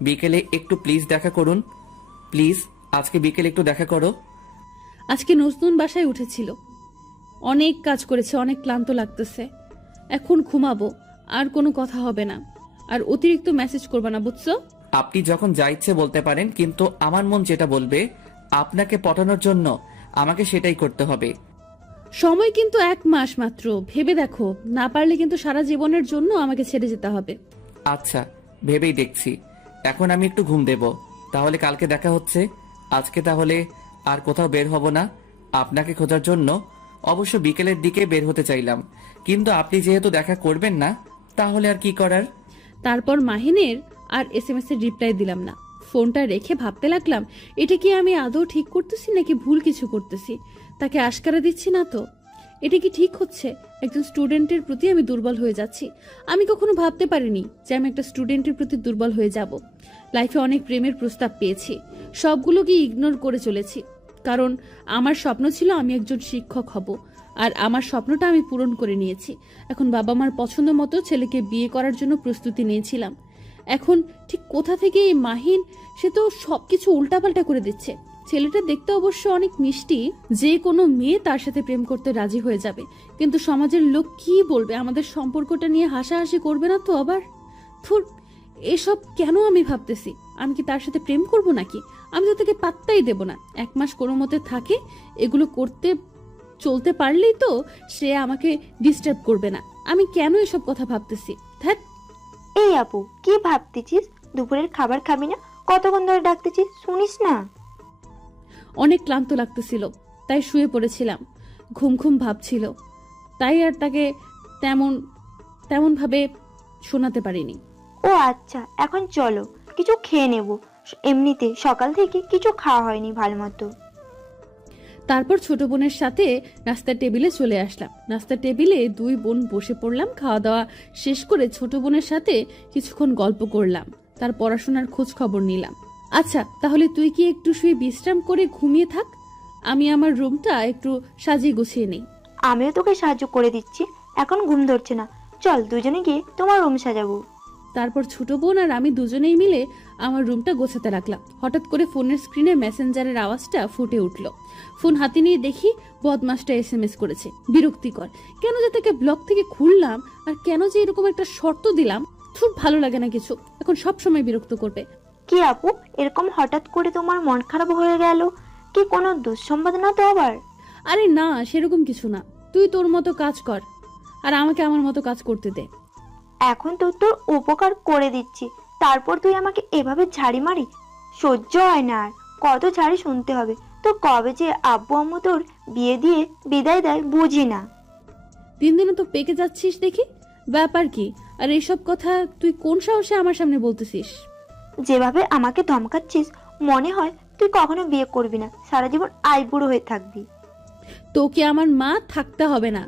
বিকেলে একটু প্লিজ দেখা করুন। প্লিজ আজকে বিকেলে একটু দেখা করো। আজকে নতুন বাসায় উঠেছিল, অনেক কাজ করেছে, অনেক ক্লান্ত লাগতেছে। এখন ঘুমাবো, আর কোনো কথা হবে না। আর অতিরিক্ত মেসেজ করবা না, বুঝছো? আপনি যখন যা ইচ্ছে বলতে পারেন, কিন্তু আমার মন যেটা বলবে আপনাকে পটানোর জন্য আমাকে সেটাই করতে হবে। সময় কিন্তু 1 মাস মাত্র, ভেবে দেখো। না পারলে কিন্তু সারা জীবনের জন্য আমাকে ছেড়ে যেতে হবে। আচ্ছা ভেবেই দেখছি। এখন আমি একটু ঘুম দেব, তাহলে কালকে দেখা হচ্ছে। আজকে তাহলে আর কোথাও বের হব না। আপনাকে খোঁজার জন্য অবশ্য বিকেলের দিকে বের হতে চাইলাম, কিন্তু আপনি যেহেতু দেখা করবেন না, তাহলে আর কি করার। তারপর মাহিনের আর SMS এর রিপ্লাই দিলাম না। ফোনটা রেখে ভাবতে লাগলাম, এটা কি আমি আদৌ ঠিক করতেছি নাকি ভুল কিছু করতেছি? তাকে আশকারা দিচ্ছি না তো? এটা কি ঠিক হচ্ছে? একজন স্টুডেন্টের প্রতি আমি দুর্বল হয়ে যাচ্ছি। আমি কখনো ভাবতে পারিনি যে আমি একটা স্টুডেন্টের প্রতি দুর্বল হয়ে যাব। লাইফে অনেক প্রেমের প্রস্তাব পেয়েছি, সবগুলোকে ইগনোর করে চলেছি, কারণ আমার স্বপ্ন ছিল আমি একজন শিক্ষক হব। আর আমার স্বপ্নটা আমি পূরণ করে নিয়েছি। এখন বাবা মার পছন্দ মতো ছেলেকে বিয়ে করার জন্য প্রস্তুতি নিয়েছিলাম। এখন ঠিক কোথা থেকে এই মাহিন, সে তো সবকিছু উল্টাপাল্টা করে দিচ্ছে। ছেলেটা দেখতে অবশ্য অনেক মিষ্টি, যে কোনো মেয়ে তার সাথে প্রেম করতে রাজি হয়ে যাবে, কিন্তু সমাজের লোক কি বলবে? আমাদের সম্পর্কটা নিয়ে হাসাহাসি করবে না তো আবার? থুর, এসব কেন আমি ভাবতেছি? আমি কি তার সাথে প্রেম করব নাকি? আমি তো তাকে পাত্তাই দেব না। 1 মাস কোনো মতে থাকে, এগুলো করতে চলতে পারলেই তো সে আমাকে ডিস্টার্ব করবে না। আমি কেন এসব কথা ভাবতেছি? ধ্যাৎ। এই আপু, কি ভাবতেছিস? দুপুরের খাবার খাবি না? কতক্ষণ ধরে ডাকতেছিস, শুনিস না? অনেক ক্লান্ত লাগতেছিল, তাই শুয়ে পড়েছিলাম। ঘুম ঘুম ভাবছিল, তাই আর তাকে তেমন ভাবে শোনাতে পারিনি। ও আচ্ছা, এখন চলো কিছু খেয়ে নেব। এমনিতে সকাল থেকে কিছু খাওয়া হয়নি ভালো মতো। তারপর ছোট বোনের সাথে নাস্তার টেবিলে চলে আসলাম। নাস্তার টেবিলে দুই বোন বসে পড়লাম। খাওয়া দাওয়া শেষ করে ছোট বোনের সাথে কিছুক্ষণ গল্প করলাম, তার পড়াশোনার খোঁজ খবর নিলাম। আচ্ছা, তাহলে তুই কি একটু শুয়ে বিশ্রাম করে ঘুমিয়ে থাক, আমি আমার রুমটা একটু সাজিয়ে গুছিয়ে নেই। আমিও তোকে সাহায্য করে দিচ্ছি, এখন ঘুম ধরছে না। চল দুজনে গিয়ে তোমার রুম সাজাবো। তারপর ছোট বোন আর আমি দুজনেই মিলে আমার রুমটা গোছাতে লাগলাম। হঠাৎ করে ফোনের স্ক্রিনে মেসেঞ্জারের আওয়াজটা ফুটে উঠল। ফোন হাতে নিয়ে দেখি বদমাসটা SMS করেছে। বিরক্তিকর, কেন যে তাকে ব্লক থেকে খুললাম আর কেন যে এরকম একটা শর্ত দিলাম। খুব ভালো লাগে না কিছু, এখন সব সময় বিরক্ত করবে। কি আপু, এরকম হঠাৎ করে তোমার মন খারাপ হয়ে গেল? কি কোনো দুঃসংবাদ না তো আবার? আরে না, সেরকম কিছু না। তুই তোর মতো কাজ কর আর আমাকে আমার মতো কাজ করতে দে। এখন তো তোর উপকার করে দিচ্ছি, তারপর তুই আমাকে এভাবে ঝাড়ি মারি? সহ্য হয় না আর। কত ঝাড়ি শুনতে হবে? তো কবে যে আব্বু আম্মু তোর বিয়ে দিয়ে বিদায় দেয় বুঝি না। দিন দিনে তো পেকে যাচ্ছিস দেখি, ব্যাপার কি? আর এইসব কথা তুই কোন সাহসে আমার সামনে বলতেছিস? যেভাবে আমাকে ধমকাচ্ছিস, মনে হয় তুই কখনো বিয়ে করবি না, সারা জীবন আইবুড়ো হয়ে থাকবি। তোকে আমার মা থাকতে হবে না,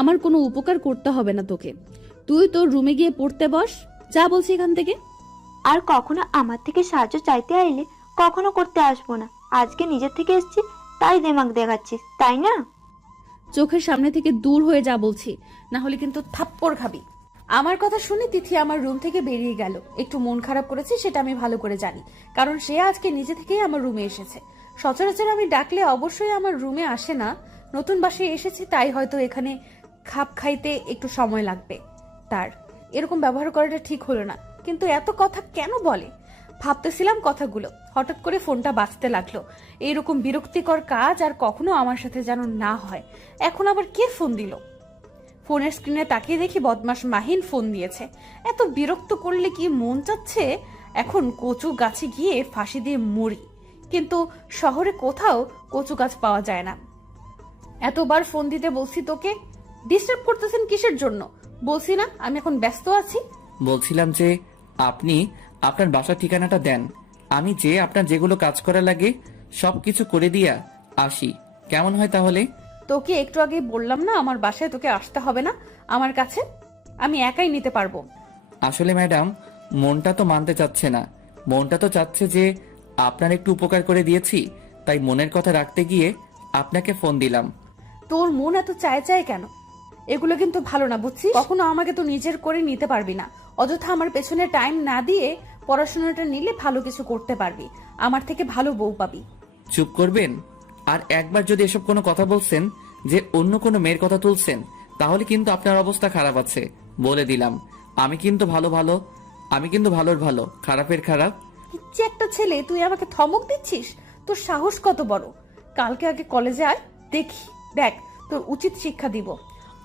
আমার কোনো উপকার করতে হবে না তোকে। তুই তোর রুমে গিয়ে পড়তে বস, যা বলছি এখান থেকে। আর কখনো আমার থেকে সাহায্য চাইতে আইলে কখনো করতে আসবো না। আজকে নিজের থেকে এসেছি তাই দেমাগ দেখাচ্ছিস, তাই না? চোখের সামনে থেকে দূর হয়ে যা বলছি, না হলে কিন্তু থাপ্পড় খাবি। আমার কথা শুনে তিথি আমার রুম থেকে বেরিয়ে গেল। একটু মন খারাপ করেছে সেটা আমি ভালো করে জানি, কারণ সে আজকে নিজে থেকেই আমার রুমে এসেছে। সচরাচর আমি ডাকলে অবশ্যই আমার রুমে আসে না। নতুন বাসায় এসেছি তাই হয়তো এখানে খাপ খাইতে একটু সময় লাগবে তার। এরকম ব্যবহার করাটা ঠিক হলো না, কিন্তু এত কথা কেন বলে? ভাবতেছিলাম কথাগুলো, হঠাৎ করে ফোনটা বাজতে লাগলো। এইরকম বিরক্তিকর কাজ আর কখনো আমার সাথে যেন না হয়। এখন আবার কে ফোন দিল? ফোনের স্ক্রিনে তাকিয়ে দেখি বদমাস মাহিন ফোন দিয়েছে। এত বিরক্ত করলে কি মন চাচ্ছে এখন কচু গাছে গিয়ে ফাঁসি দিয়ে মরি, কিন্তু শহরে কোথাও কচু গাছ পাওয়া যায় না। এতবার ফোন দিতে বলছি তোকে, ডিস্টার্ব করতেছেন কিসের জন্য? বলছি না আমি এখন ব্যস্ত আছি। বলছিলাম যে আপনি আপনার বাসার ঠিকানাটা দেন, আমি যে আপনার যেগুলো কাজ করা লাগে সব কিছু করে দিয়া আসি, কেমন হয় তাহলে? তোকে একটু আগে বললাম না আমার বাসায় তোকে আসতে হবে না, আমার কাছে আমি একাই নিতে পারবো। আসলে ম্যাডাম, মনটা তো মানতে চাচ্ছে না। মনটা তো চাচ্ছে যে আপনার একটু উপকার করে দিয়েছি, তাই মনের কথা রাখতে গিয়ে আপনাকে ফোন দিলাম। তোর মন এত চায় চায় কেন? এগুলো কিন্তু ভালো না, বুঝছিস? কখনো আমাকে তো নিজের করে নিতে পারবি না। অযথা আমার পেছনে টাইম না দিয়ে পড়াশোনাটা নিলে ভালো কিছু করতে পারবি, আমার থেকে ভালো বউ পাবি। চুপ করবেন? আর একবার যদি এসব কোনো কথা বলছেন যে অন্য কোনো মেয়ের কথা তুলছেন, তাহলে কিন্তু আপনার অবস্থা খারাপ আছে, বলে দিলাম। আমি কিন্তু ভালোর ভালো, খারাপের খারাপ। ইচ্ছে একটা ছেলে, তুই আমাকে ধমক দিচ্ছিস? তোর সাহস কত বড়? কালকে আগে কলেজে আয়, দেখ তোর উচিত শিক্ষা দিব।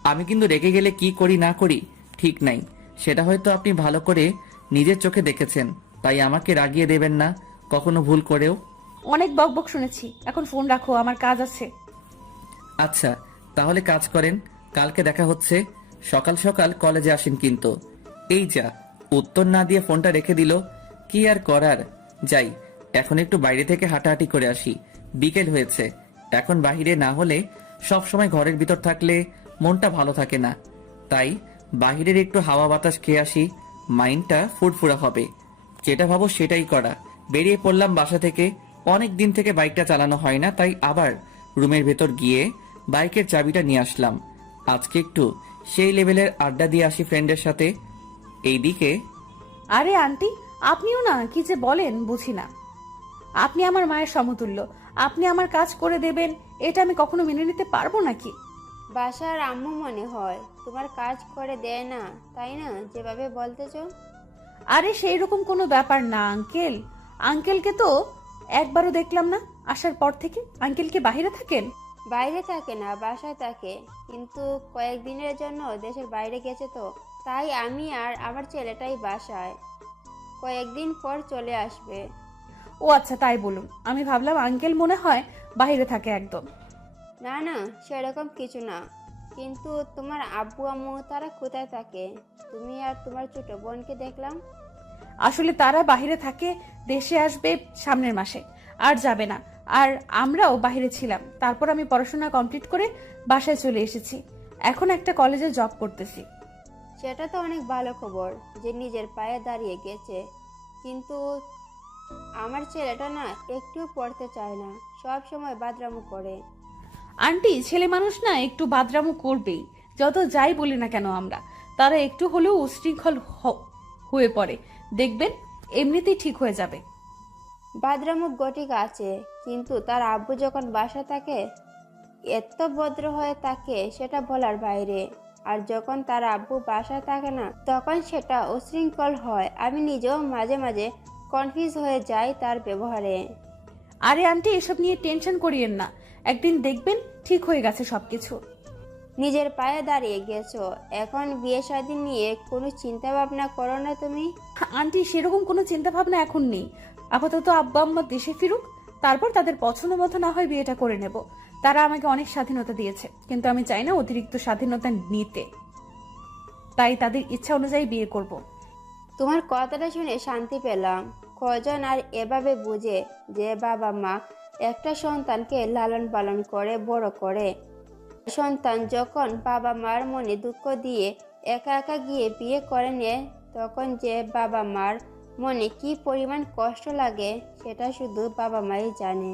আমি কিন্তু রেগে গেলে কি করি না করি ঠিক নাই, সেটা হয়তো আপনি ভালো করে নিজের চোখে দেখেছেন, তাই আমাকে রাগিয়ে দেবেন না কখনো ভুল করেও। অনেক বকবক শুনেছি, এখন ফোন রাখো, আমার কাজ আছে। আচ্ছা, তাহলে কাজ করেন, কালকে দেখা হচ্ছে। সকাল সকাল কলেজে আসেন কিন্তু। এই যা, উত্তর না দিয়ে ফোনটা রেখে দিল। কি আর করার, যাই এখন একটু বাইরে থেকে হাঁটাহাঁটি করে আসি। বিকেল হয়েছে, এখন বাইরে না হলে সব সময় ঘরের ভিতর থাকলে মনটা ভালো থাকে না, তাই বাইরের একটু হাওয়া বাতাস খেয়ে আসি, মাইন্ডটা ফুরফুরা হবে। যেটা ভাবো সেটাই করা। বেরিয়ে পড়লাম বাসা থেকে। অনেক দিন থেকে বাইকটা চালানো হয় না, তাই আবার রুমের ভেতর গিয়ে বাইকের চাবিটা নিয়ে আসলাম। আজকে একটু সেই লেভেলের আড্ডা দিয়ে আসি ফ্রেন্ডের সাথে। এইদিকে আরে আন্টি, আপনিও না কি যে বলেন বুঝি না। আপনি আমার মায়ের সমতুল্য, আপনি আমার কাজ করে দেবেন, এটা আমি কখনো মেনে নিতে পারবো নাকি? বাসার আম্মু মনে হয় তোমার কাজ করে দেয় না, তাই না যেভাবে বলতেছো? আরে সেই রকম কোনো ব্যাপার না আঙ্কেলকে তো একবারও দেখলাম না আসার পর থেকে। আঙ্কেল কি বাইরে থাকেন? বাইরে থাকে না, বাসায় থাকে, কিন্তু কয়েকদিনের জন্য দেশের বাইরে গেছে, তো তাই আমি আর আমার ছেলেটাই বাসায়। কয়েকদিন পর চলে আসবে। ও আচ্ছা, তাই বলুন। আমি ভাবলাম আঙ্কেল মনে হয় বাইরে থাকে একদম। না না, সেরকম কিছু না। কিন্তু তোমার আব্বু আম্মু তারা কোথায় থাকে? তুমি আর তোমার ছোট বোনকে দেখলাম। আসলে তারা বাইরে থাকে, দেশে আসবে সামনের মাসে, আর যাবে না। আর আমরাও বাইরে ছিলাম, তারপর আমি পড়াশোনা কমপ্লিট করে বাসায় চলে এসেছি। এখন একটা কলেজে জব করতেছি। সেটা তো অনেক ভালো খবর যে নিজের পায়ে দাঁড়িয়ে গেছে, কিন্তু আমার ছেলেটা না একটু পড়তে চায় না, সব সময় বাদরামো করে। আন্টি, ছেলে মানুষ না একটু বাদরামো করবেই, যত যাই বলি না কেন আমরা। তারা একটু হলেও উশৃঙ্খল হয়ে পড়ে, দেখবেন এমনিতেই ঠিক হয়ে যাবে। বাদরামো গটিক আছে, কিন্তু তার আব্বু যখন বাসা থাকে এত ভদ্র হয়ে থাকে সেটা বলার বাইরে। আর যখন তার আব্বু বাসায় থাকে না তখন সেটা উশৃঙ্খল হয়। আমি নিজেও মাঝে মাঝে কনফিউজ হয়ে যাই তার ব্যবহারে। আরে আন্টি, এসব নিয়ে টেনশন করিয়েন না, একদিন দেখবেন ঠিক হয়ে গেছে সবকিছু। নিজের পায়ে দাঁড়িয়ে গেছো, এখন বিয়ে শাদী নিয়ে কোনো চিন্তা ভাবনা করো না তুমি? আন্টি, সেরকম কোনো চিন্তা ভাবনা এখন নেই। আপাতত আব্বা আম্মা দেশে ফিরুক, তারপর তাদের পছন্দ মতো না হয় বিয়েটা করে নেব। তারা আমাকে অনেক স্বাধীনতা দিয়েছে, কিন্তু আমি চাই না অতিরিক্ত স্বাধীনতা নিতে, তাই তাদের ইচ্ছা অনুযায়ী বিয়ে করব। তোমার কথাটা শুনে শান্তি পেলাম। কজন আর এভাবে বুঝে যে বাবা মা একটা সন্তানকে লালন পালন করে বড় করে। সন্তান যখন বাবা মার মনে দুঃখ দিয়ে একা একা গিয়ে বিয়ে করে নেয়, তখন যে বাবা মার মনে কি পরিমাণ কষ্ট লাগে সেটা শুধু বাবা মাই জানে।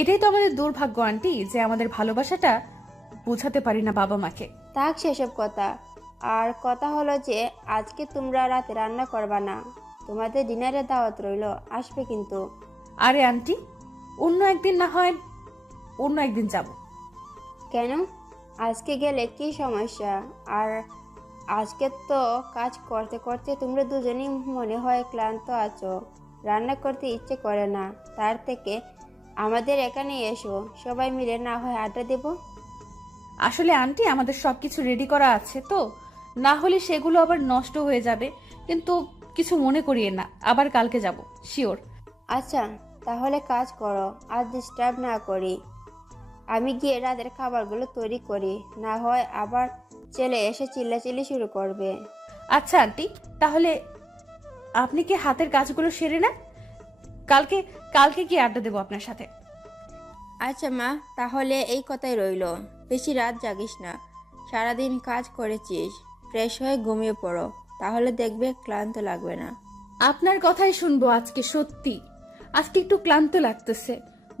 এটাই তো আমাদের দুর্ভাগ্য আন্টি, যে আমাদের ভালোবাসাটা বোঝাতে পারি না বাবা মাকে। থাক সেসব কথা। আর কথা হলো যে আজকে তোমরা রাতে রান্না করবা না, তোমাদের ডিনারের দাওয়াত রইলো, আসবে কিন্তু। আরে আন্টি, অন্য একদিন না হয় অন্য একদিন যাব। কেন? আজকে গেলে কি সমস্যা? আর আজকে তো কাজ করতে করতে তোমরা দুজনেই মনে হয় ক্লান্ত আছো, রান্না করতে ইচ্ছে করে না। তার থেকে আমাদের এখানে এসো, সবাই মিলে না হয় আড্ডা দেব। আসলে আন্টি, আমাদের সবকিছু রেডি করা আছে তো, না হলে সেগুলো আবার নষ্ট হয়ে যাবে। কিন্তু কিছু মনে করিয়ে না, আবার কালকে যাব শিওর। আচ্ছা, তাহলে কাজ করো, আর ডিস্টার্ব না করি। আমি গিয়ে রাতের খাবারগুলো তৈরি করি, না হয় আবার ছেলে এসে চিল্লাচিল্লি শুরু করবে। আচ্ছা আন্টি, তাহলে আপনি কি হাতের কাজগুলো সেরে নেন, কালকে কালকে কি আড্ডা দেবো আপনার সাথে। আচ্ছা মা, তাহলে এই কথাই রইলো। বেশি রাত জাগিস না, সারাদিন কাজ করেছিস, ফ্রেশ হয়ে ঘুমিয়ে পড়ো, তাহলে দেখবে ক্লান্ত লাগবে না। আপনার কথাই শুনবো আজকে, সত্যি আজকে একটু ক্লান্ত লাগতেছে।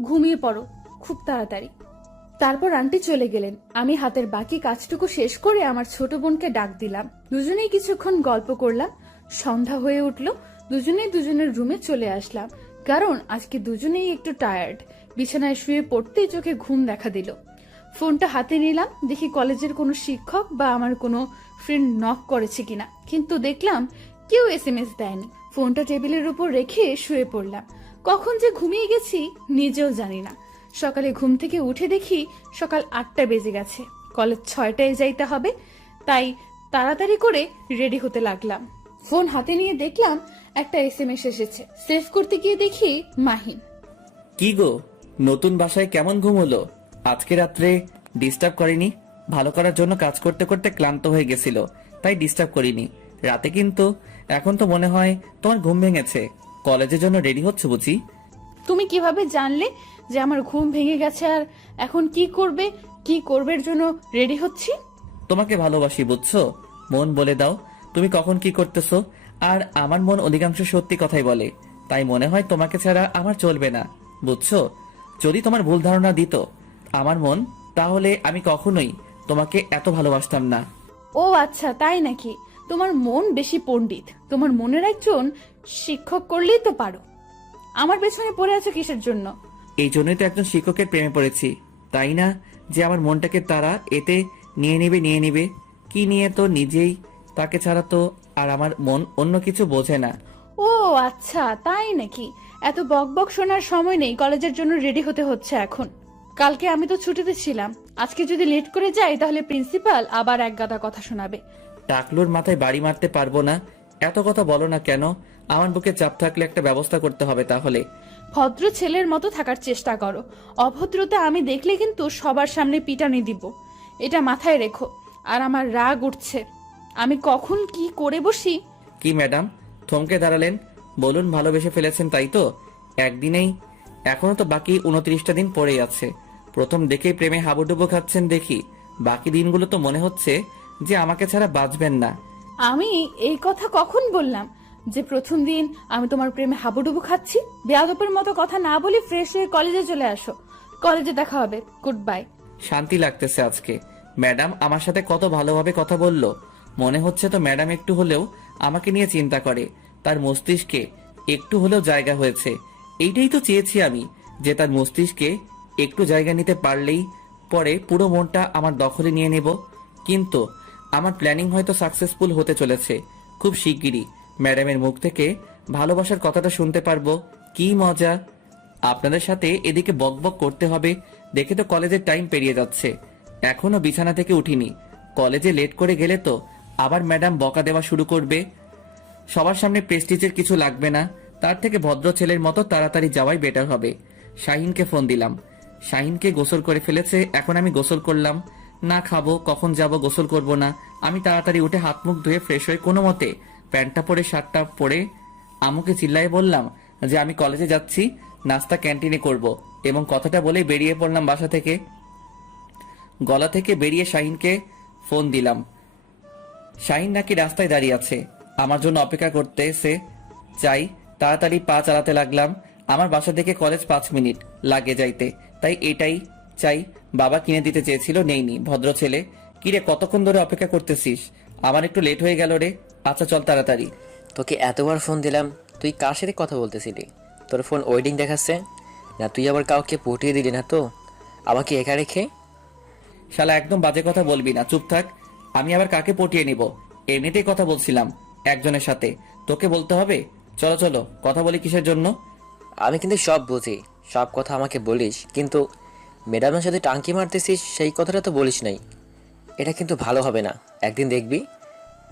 ঘুমিয়ে পড়ো খুব তাড়াতাড়ি। তারপর আন্টি চলে গেলেন। আমি হাতের বাকি কাজটুকু শেষ করে আমার ছোট বোনকে ডাক দিলাম। দুজনেই কিছুক্ষণ গল্প করলাম। সন্ধ্যা হয়ে উঠলো, দুজনেই দুজনের রুমে চলে আসলাম, কারণ আজকে দুজনেই একটু টায়ার্ড। বিছানায় শুয়ে পড়তেই চোখে ঘুম দেখা দিল। ফোনটা হাতে নিলাম, দেখি কলেজের কোনো শিক্ষক বা আমার কোনো ফ্রেন্ড নক করেছে কিনা, কিন্তু দেখলাম কেউ SMS দেয়নি। ফোনটা টেবিলের উপর রেখে শুয়ে পড়লাম। কখন যে ঘুমিয়ে গেছি নিজেও জানি না। সকালে ঘুম থেকে উঠে দেখি সকাল 8টা বেজে গেছে, কলেজ 6টায় যাইতে হবে, তাই তাড়াতাড়ি করে রেডি হতে লাগলাম। ফোন হাতে নিয়ে দেখলাম একটা SMS এসেছে। সেভ করতে গিয়ে দেখি মাহিন। কি গো, নতুন বাসায় কেমন ঘুম হলো? আজকে রাত্রে ডিস্টার্ব করিনি? ভালো করার জন্য কাজ করতে করতে ক্লান্ত হয়ে গেছিল, তাই ডিস্টার্ব করিনি রাতে। কিন্তু এখন তো মনে হয় তোমার ঘুম ভেঙেছে। কলেজের জন্য রেডি হচ্ছে বুঝি? তুমি কিভাবে জানলে যে আমার ঘুম ভেঙে গেছে আর এখন কি করবের জন্য রেডি হচ্ছি? তোমাকে ভালোবাসি বুঝছো, মন বলে দাও তুমি কখন কি করতেছো। আর আমার মন অধিকাংশ সত্যি কথাই বলে, তাই মনে হয় তোমাকে ছাড়া আমার চলবে না, বুঝছো? যদি তোমার ভুল ধারণা দিত আমার মন, তাহলে আমি কখনোই তোমাকে এত ভালোবাসতাম না। ও আচ্ছা, তাই নাকি? তোমার মন বেশি পণ্ডিত, তোমার মনের একজন শিক্ষক করলেই তো পারো। আমার পেছনে পড়ে আছো কিসের জন্য? এই জন্যই তো একজন শিক্ষকের প্রেমে পড়েছি, তাই না? যে আমার মনটাকে তারা এতে নিয়ে নিবে। কি নিয়ে তো নিজেই, তাকে ছাড়া তো আর আমার মন অন্য কিছু বোঝে না। ও আচ্ছা, তাই নাকি? এত বকবক শোনার সময় নেই, কলেজের জন্য রেডি হতে হচ্ছে এখন। কালকে আমি তো ছুটিতে ছিলাম, আজকে যদি লেট করে যাই তাহলে প্রিন্সিপাল আবার এক গাদা কথা শোনাবে। টাকলুর মাথায় বাড়ি মারতে পারবো না। এত কথা বলো না কেন? আমার বুকে চাপ থাকলে একটা ব্যবস্থা করতে হবে তাহলে। ভদ্র ছেলের মতো থাকার চেষ্টা করো, অভদ্রতা আমি দেখলে কিন্তু সবার সামনে পিটানি দিব, এটা মাথায় রেখো। আর আমার রাগ উঠছে, আমি কখন কি করে বসি। কি ম্যাডাম থমকে দাঁড়ালেন? বলুন, ভালোবেসে ফেলেছেন তাই তো? একদিনেই? এখনো তো বাকি 29টা দিন পড়েই আছে। প্রথম দেখেই প্রেমে হাবুডুবু খাচ্ছেন দেখি। বাকি দিনগুলো তো মনে হচ্ছে যে আমাকে ছাড়া বাঁচবেন না। আমি এই কথা কখন বললাম যে প্রথম দিন আমি তোমার প্রেমে হাবুডুবু খাচ্ছি? বেয়াদবের মতো কথা না বলি ফ্রেশ হয়ে কলেজে চলে আসো, কলেজে দেখা হবে, গুড বাই। শান্তি লাগতেছে আজকে। ম্যাডাম আমার সাথে কত ভালোভাবে কথা বলল। মনে হচ্ছে তো ম্যাডাম একটু হলেও আমাকে নিয়ে চিন্তা করে, তার মস্তিষ্কে একটু হলেও জায়গা হয়েছে। এইটাই তো চেয়েছি আমি, যে তার মস্তিষ্কে একটু জায়গা নিতে পারলেই পরে পুরো মনটা আমার দখলে নিয়ে নেব। কিন্তু আমার প্ল্যানিং হয়তো সাকসেসফুল হতে চলেছে। খুব শিগগিরই ম্যাডামের মুখ থেকে ভালোবাসার কথাটা শুনতে পারবো। কি মজা! আপনাদের সাথে এদিকে বকবক করতে হবে দেখে তো কলেজের টাইম পেরিয়ে যাচ্ছে, এখনো বিছানা থেকে উঠিনি। কলেজে লেট করে গেলে তো আবার ম্যাডাম বকা দেওয়া শুরু করবে। সবার সামনে প্রেস্টিজের কিছু লাগবে না, তার থেকে ভদ্র ছেলের মতো তাড়াতাড়ি যাওয়াই বেটার হবে। শাহিনকে ফোন দিলাম। শাহিনকে গোসল করে ফেলেছে, এখন আমি গোসল করলাম না। খাবো কখন, যাব গোসল করব না। আমি তাড়াতাড়ি উঠে হাত মুখ ধুয়ে ফ্রেশ হয়ে কোনো মতে প্যান্টটা পরে শার্টটা পরে আম্মুকে চিল্লায় বললাম যে আমি কলেজে যাচ্ছি, নাস্তা ক্যান্টিনে করব, এবং কথাটা বলেই বেরিয়ে পড়লাম বাসা থেকে। গলা থেকে বেরিয়ে শাহিনকে ফোন দিলাম। শাহিন নাকি রাস্তায় দাঁড়িয়ে আছে, আমার জন্য অপেক্ষা করতেছে। চাই তাড়াতাড়ি পা চালাতে লাগলাম। আমার বাসা থেকে কলেজ 5 মিনিট লাগে যাইতে, তাই এটাই চাই। বাবা কিনে দিতে চেয়েছিল, নেইনি। ভদ্র ছেলে। কিরে, কতক্ষণ ধরে অপেক্ষা করতেছিস? আমার একটু লেট হয়ে গেল রে। আচ্ছা চল তাড়াতাড়ি। তোকে এতবার ফোন দিলাম, তুই কার সাথে কথা বলতেছিলি? তোর ফোন ওয়েডিং দেখাচ্ছে না? তুই আবার কাউকে পটিয়ে দিলি না তো আমাকে একা রেখে? শালা একদম বাজে কথা বলবি না, চুপ থাক। আমি আবার কাকে পটিয়ে নিব? এমনিতেই কথা বলছিলাম একজনের সাথে, তোকে বলতে হবে? চলো চলো, কথা বলি কিসের জন্য? আমি কিন্তু সব বুঝি, সব কথা আমাকে বলিস, কিন্তু ম্যাডামের সাথে টাঙ্কি মারতেছিস সেই কথাটা তো বলিস নাই। এটা কিন্তু ভালো হবে না। একদিন দেখবি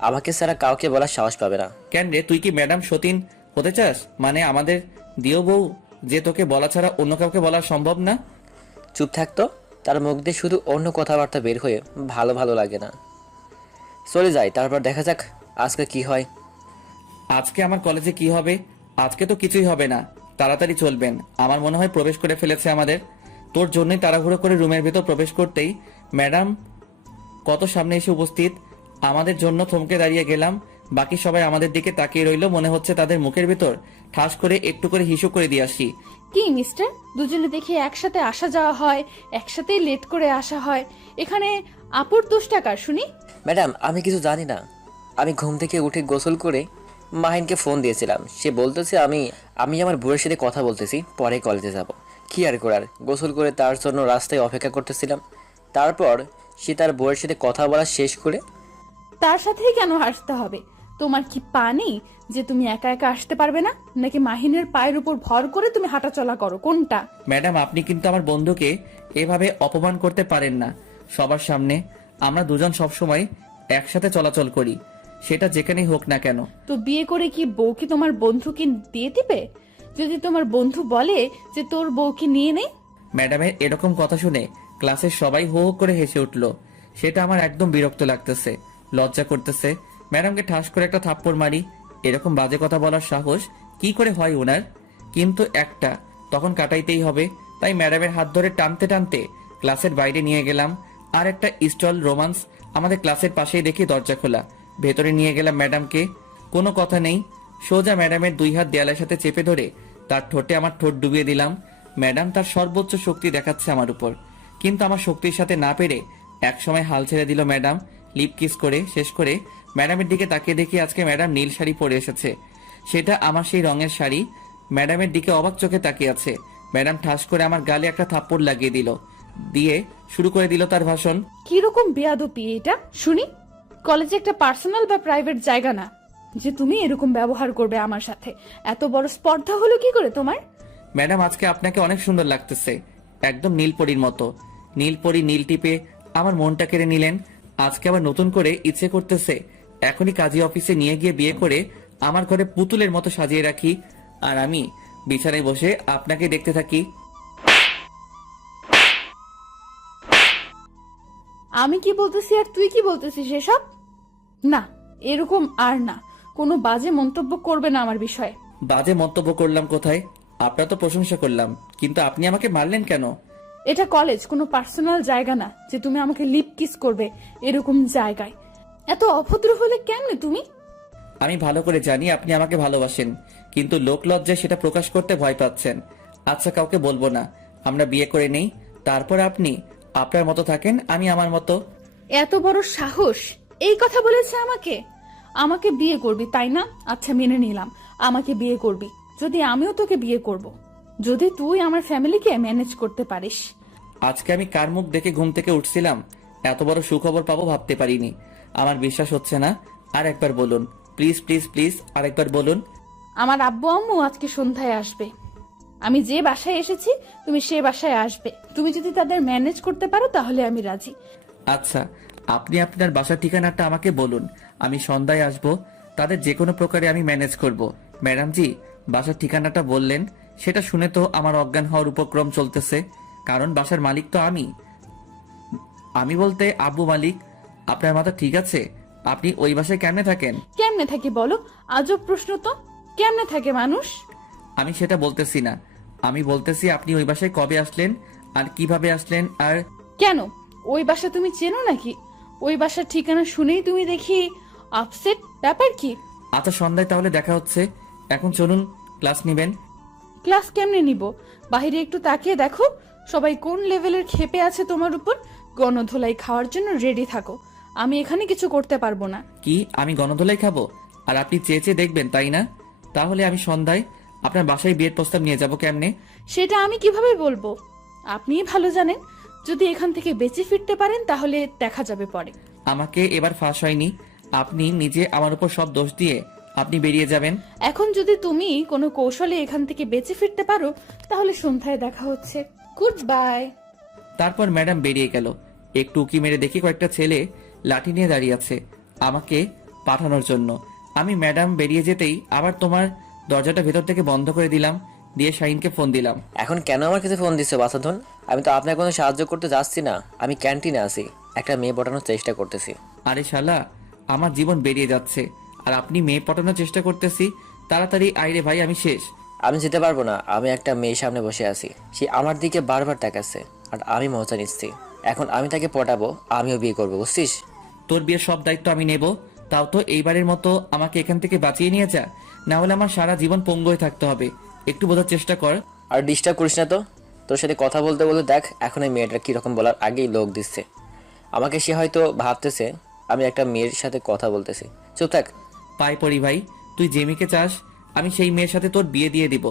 আমাকে ছাড়া কাউকে বলার সাহস পাবে না। কেন রে, তুই কি ম্যাডাম সতীন হতে চাস? মানে আমাদের দিও বউ, যে তোকে বলা ছাড়া অন্য কাউকে বলা সম্ভব না? চুপ থাকতো, তার মুখ দিয়ে শুধু অন্য কথাবার্তা বের হয়ে ভালো ভালো লাগে না। চলে যাই, তারপর দেখা যাক আজকে কি হয়। আজকে আমার কলেজে কি হবে? আজকে তো কিছুই হবে না, তাড়াতাড়ি চলবেন। আমার মনে হয় প্রবেশ করে ফেলেছে আমাদের। তোর জন্যই তাড়াহুড়ো করে রুমের ভেতর প্রবেশ করতেই ম্যাডাম কত সামনে এসে উপস্থিত। আমাদের জন্য থমকে দাঁড়িয়ে গেলাম। বাকি সবাই আমাদের দিকে তাকিয়ে রইল, মনে হচ্ছে তাদের মুখের ভেতর ঠাস করে একটু করে হিসু করে দিয়ে আসি। কি মিস্টার, দুজনে দেখি একসাথে আসা যাওয়া হয়, একসাথেই লেট করে আসা হয়, এখানে আপুর দোষ টাকার শুনি? ম্যাডাম আমি কিছু জানি না। আমি ঘুম থেকে উঠে গোসল করে মাহিনকে ফোন দিয়েছিলাম। সে বলতেছে আমি আমার বউয়ের সাথে কথা বলতেছি, পরে কলেজে যাব। কি আর করার, গোসল করে তার জন্য রাস্তায় অপেক্ষা করতেছিলাম। তারপর সে তার বউয়ের সাথে কথা বলা শেষ করে। তার সাথেই কেন আসতে হবে? তোমার কি পা নেই যে তুমি একা একা আসতে পারবে না? নাকি মাহিনের পায়ের উপর ভর করে তুমি হাঁটাচলা করো, কোনটা? ম্যাডাম আপনি কিন্তু আমার বন্ধুকে এভাবে অপমান করতে পারেন না সবার সামনে। আমরা দুজন সবসময় একসাথে চলাচল করি, সেটা যেখানেই হোক না কেন। তো বিয়ে করে কি বউকে তোমার বন্ধুকে দিয়ে দিবে? যদি তোমার বন্ধু বলে যে তোর বউকে নিয়ে নেই? ম্যাডামের এরকম কথা শুনে ক্লাসের সবাই হো হো করে হেসে উঠল। সেটা আমার একদম বিরক্ত লাগতেছে, লজ্জা করতেছে। ম্যাডামকে ঠাস করে একটা থাপ্পড় মারি। এরকম বাজে কথা বলার সাহস কি করে হয় ওনার? কিন্তু একটা তখন কাটাইতেই হবে, তাই ম্যাডামের হাত ধরে টানতে টানতে ক্লাসের বাইরে নিয়ে গেলাম। আর একটা স্টল রোমান্স আমাদের ক্লাসের পাশেই দেখি দরজা খোলা। ভেতরে নিয়ে গেলাম ম্যাডামকে। কোনো কথা নেই, সোজা ম্যাডামের 2 হাত দেয়ালের সাথে চেপে ধরে তার ঠোঁটে আমার ঠোঁট ডুবিয়ে দিলাম। ম্যাডাম তার সর্বোচ্চ শক্তি দেখাচ্ছে আমার উপর, কিন্তু আমার শক্তির সাথে না পেরে একসময় হাল ছেড়ে দিল ম্যাডাম। লিপ কিস করে শেষ করে ম্যাডামের দিকে তাকিয়ে দেখি আজকে ম্যাডাম নীল শাড়ি পরে এসেছে। সেটা আমার সেই রঙের শাড়ি। ম্যাডামের দিকে অবাক চোখে তাকিয়ে আছে। ম্যাডাম ঠাস করে আমার গালে একটা থাপ্পড় লাগিয়ে দিল, দিয়ে শুরু করে দিল তার ভাষণ। কিরকম বেয়াদবি এটা শুনি? কলেজে একটা পার্সোনাল বা প্রাইভেট জায়গা না যে তুমি এরকম ব্যবহার করবে আমার সাথে। এত বড় স্পর্ধা হলো কি করে তোমার? ম্যাডাম আজকে আপনাকে অনেক সুন্দর লাগতেছে, একদম নীলপরীর মতো। নীলপরি নীল টিপে আমার মনটা কেড়ে নিলেন। আজকে আবার নতুন করে ইচ্ছে করতেছে এখনই কাজী অফিসে নিয়ে গিয়ে বিয়ে করে আমার ঘরে পুতুলের মতো সাজিয়ে রাখি, আর আমি বিছানায় বসে আপনাকে দেখতে থাকি। আমি কি বলতেছি আর তুই কি বলতেছিস এসব? না, এরকম আর না। কোনো বাজে মন্তব্য করবে না আমার বিষয়ে। বাজে মন্তব্য করলাম কোথায়? আপনার তো প্রশংসা করলাম, কিন্তু আপনি আমাকে মারলেন কেন? এটা কলেজ, কোনো পার্সোনাল জায়গা না যে তুমি আমাকে লিপ কিস করবে এরকম জায়গায়। এত অভদ্র হলে কেমনে তুমি? আমি ভালো করে জানি আপনি আমাকে ভালোবাসেন, কিন্তু লোক লজ্জায় সেটা প্রকাশ করতে ভয় পাচ্ছেন। আচ্ছা, কাউকে বলবো না, আমরা বিয়ে করে নেই, তারপর আপনি আপনার মতো থাকেন, আমি আমার মতো। এত বড় সাহস! এই কথা বলেছে আমাকে? আমাকে বিয়ে করবি তাই না? আচ্ছা, মেনে নিলাম আমাকে বিয়ে করবি। যদি আমিও তোকে বিয়ে করব, যদি তুই আমার ফ্যামিলিকে ম্যানেজ করতে পারিস। আজকে আমি কার মুখ দেখে ঘুম থেকে উঠছিলাম, এত বড় সুখবর পাবো ভাবতে পারিনি। আমার বিশ্বাস হচ্ছে না, আর একবার বলুন প্লিজ প্লিজ প্লিজ, আরেকবার বলুন। আমার আব্বু আম্মু আজকে সন্ধ্যায় আসবে। আমি যে বাসায় এসেছি তুমি সে বাসায় আসবে। তুমি যদি তাদের ম্যানেজ করতে পারো তাহলে আমি রাজি। আচ্ছা, আপনি আপনার বাসার ঠিকানাটা আমাকে বলুন, আমি সন্ধ্যায় আসব। তাদের যে কোনো প্রকারে আমি ম্যানেজ করব। ম্যাডাম জি, বাসার ঠিকানাটা বললেন, সেটা শুনে তো আমার অজ্ঞান হওয়ার উপক্রম চলতেছে, কারণ বাসার মালিক তো আমি বলতে আব্বু মালিক। আপনার মাথা ঠিক আছে? আপনি ওই বাসায় কেমনে থাকেন? কেমনে থাকি বলো? আজব প্রশ্ন তো। কেমনে থাকে মানুষ? আমি সেটা বলতেছি না, আমি বলতেছি আপনি ওই বাসায় কবে আসলেন আর কিভাবে আসলেন। আর কেন, ওই বাসা তুমি চেনো নাকি? ওই বাসার ঠিকানা শুনেই তুমি দেখি আপসেট। ব্যাপার কি? আচ্ছা, সন্ধ্যায় তাহলে দেখা হচ্ছে। এখন চলুন, ক্লাস নেবেন। ক্লাস কেমনে নিব? বাইরে একটু তাকিয়ে দেখো সবাই কোন লেভেলের ক্ষেপে আছে তোমার উপর। গণধোলাই খাওয়ার জন্য রেডি থাকো। আমি এখানে কিছু করতে পারবো না। কি আমি গণধোলাই খাবো আর আপনি চেয়ে চেয়ে দেখবেন, তাই না? তাহলে আমি সন্ধ্যায় আপনার বাসায় বিয়ের প্রস্তাব নিয়ে যাব কেমনে? সেটা আমি কিভাবে বলবো? আপনিই ভালো জানেন। যদি এখান থেকে বেঁচে ফিরতে পারেন তাহলে দেখা যাবে পরে। আমাকে এবার ফাঁস হয়নি, আপনি নিজে আমার উপর সব দোষ দিয়ে আপনি বেরিয়ে যাবেন। এখন যদি তুমি কোনো কৌশলে এখান থেকে বেঁচে ফিরতে পারো তাহলে সন্ধ্যায় দেখা হচ্ছে। Good bye. তারপর ম্যাডাম বেরিয়ে গেল। একটু উকি মেরে দেখি কয়েকটা ছেলে লাঠি নিয়ে দাঁড়িয়ে আছে আমাকে পাঠানোর জন্য। আমি ম্যাডাম বেরিয়ে যেতেই আবার তোমার দরজাটা ভেতর থেকে বন্ধ করে দিলাম, দিয়ে শাহিনকে ফোন দিলাম। এখন কেন আমার কাছে ফোন দিচ্ছে বাসাধন? আমি তো আপনার কোনো সাহায্য করতে যাচ্ছি না, আমি ক্যান্টিনে আছি, একটা মেয়ে পটানোর চেষ্টা করতেছি। আরে শালা, আমার জীবন বেরিয়ে যাচ্ছে আর আপনি মেয়ে পটানোর চেষ্টা করতেছি? তাড়াতাড়ি আইরে ভাই, আমি শেষ। আমি যেতে পারবো না, আমি একটা মেয়ের সামনে বসে আছি, সে আমার দিকে বারবার তাকাচ্ছে আর আমি মজা নিচ্ছি। এখন আমি তাকে পটাবো, আমিও বিয়ে করবো, বুঝছিস? তোর বিয়ের সব দায়িত্ব আমি নেব, তাও তো এইবারের মতো আমাকে এখান থেকে বাঁচিয়ে নিয়ে যা, না হলে আমার সারা জীবন পঙ্গু হয়ে থাকতে হবে। একটু বোঝার চেষ্টা কর। আর ডিস্টার্ব করিস না তো। তোর সাথে কথা বলতে বলতে দেখ এখন এই মেয়েটা কীরকম বলার আগেই লোক দিচ্ছে আমাকে। সে হয়তো ভাবতেছে আমি একটা মেয়ের সাথে কথা বলতেছি। চুপ থাক। পাই পড়ি ভাই, তুই যে মেয়েকে চাস আমি সেই মেয়ের সাথে তোর বিয়ে দিয়ে দিব।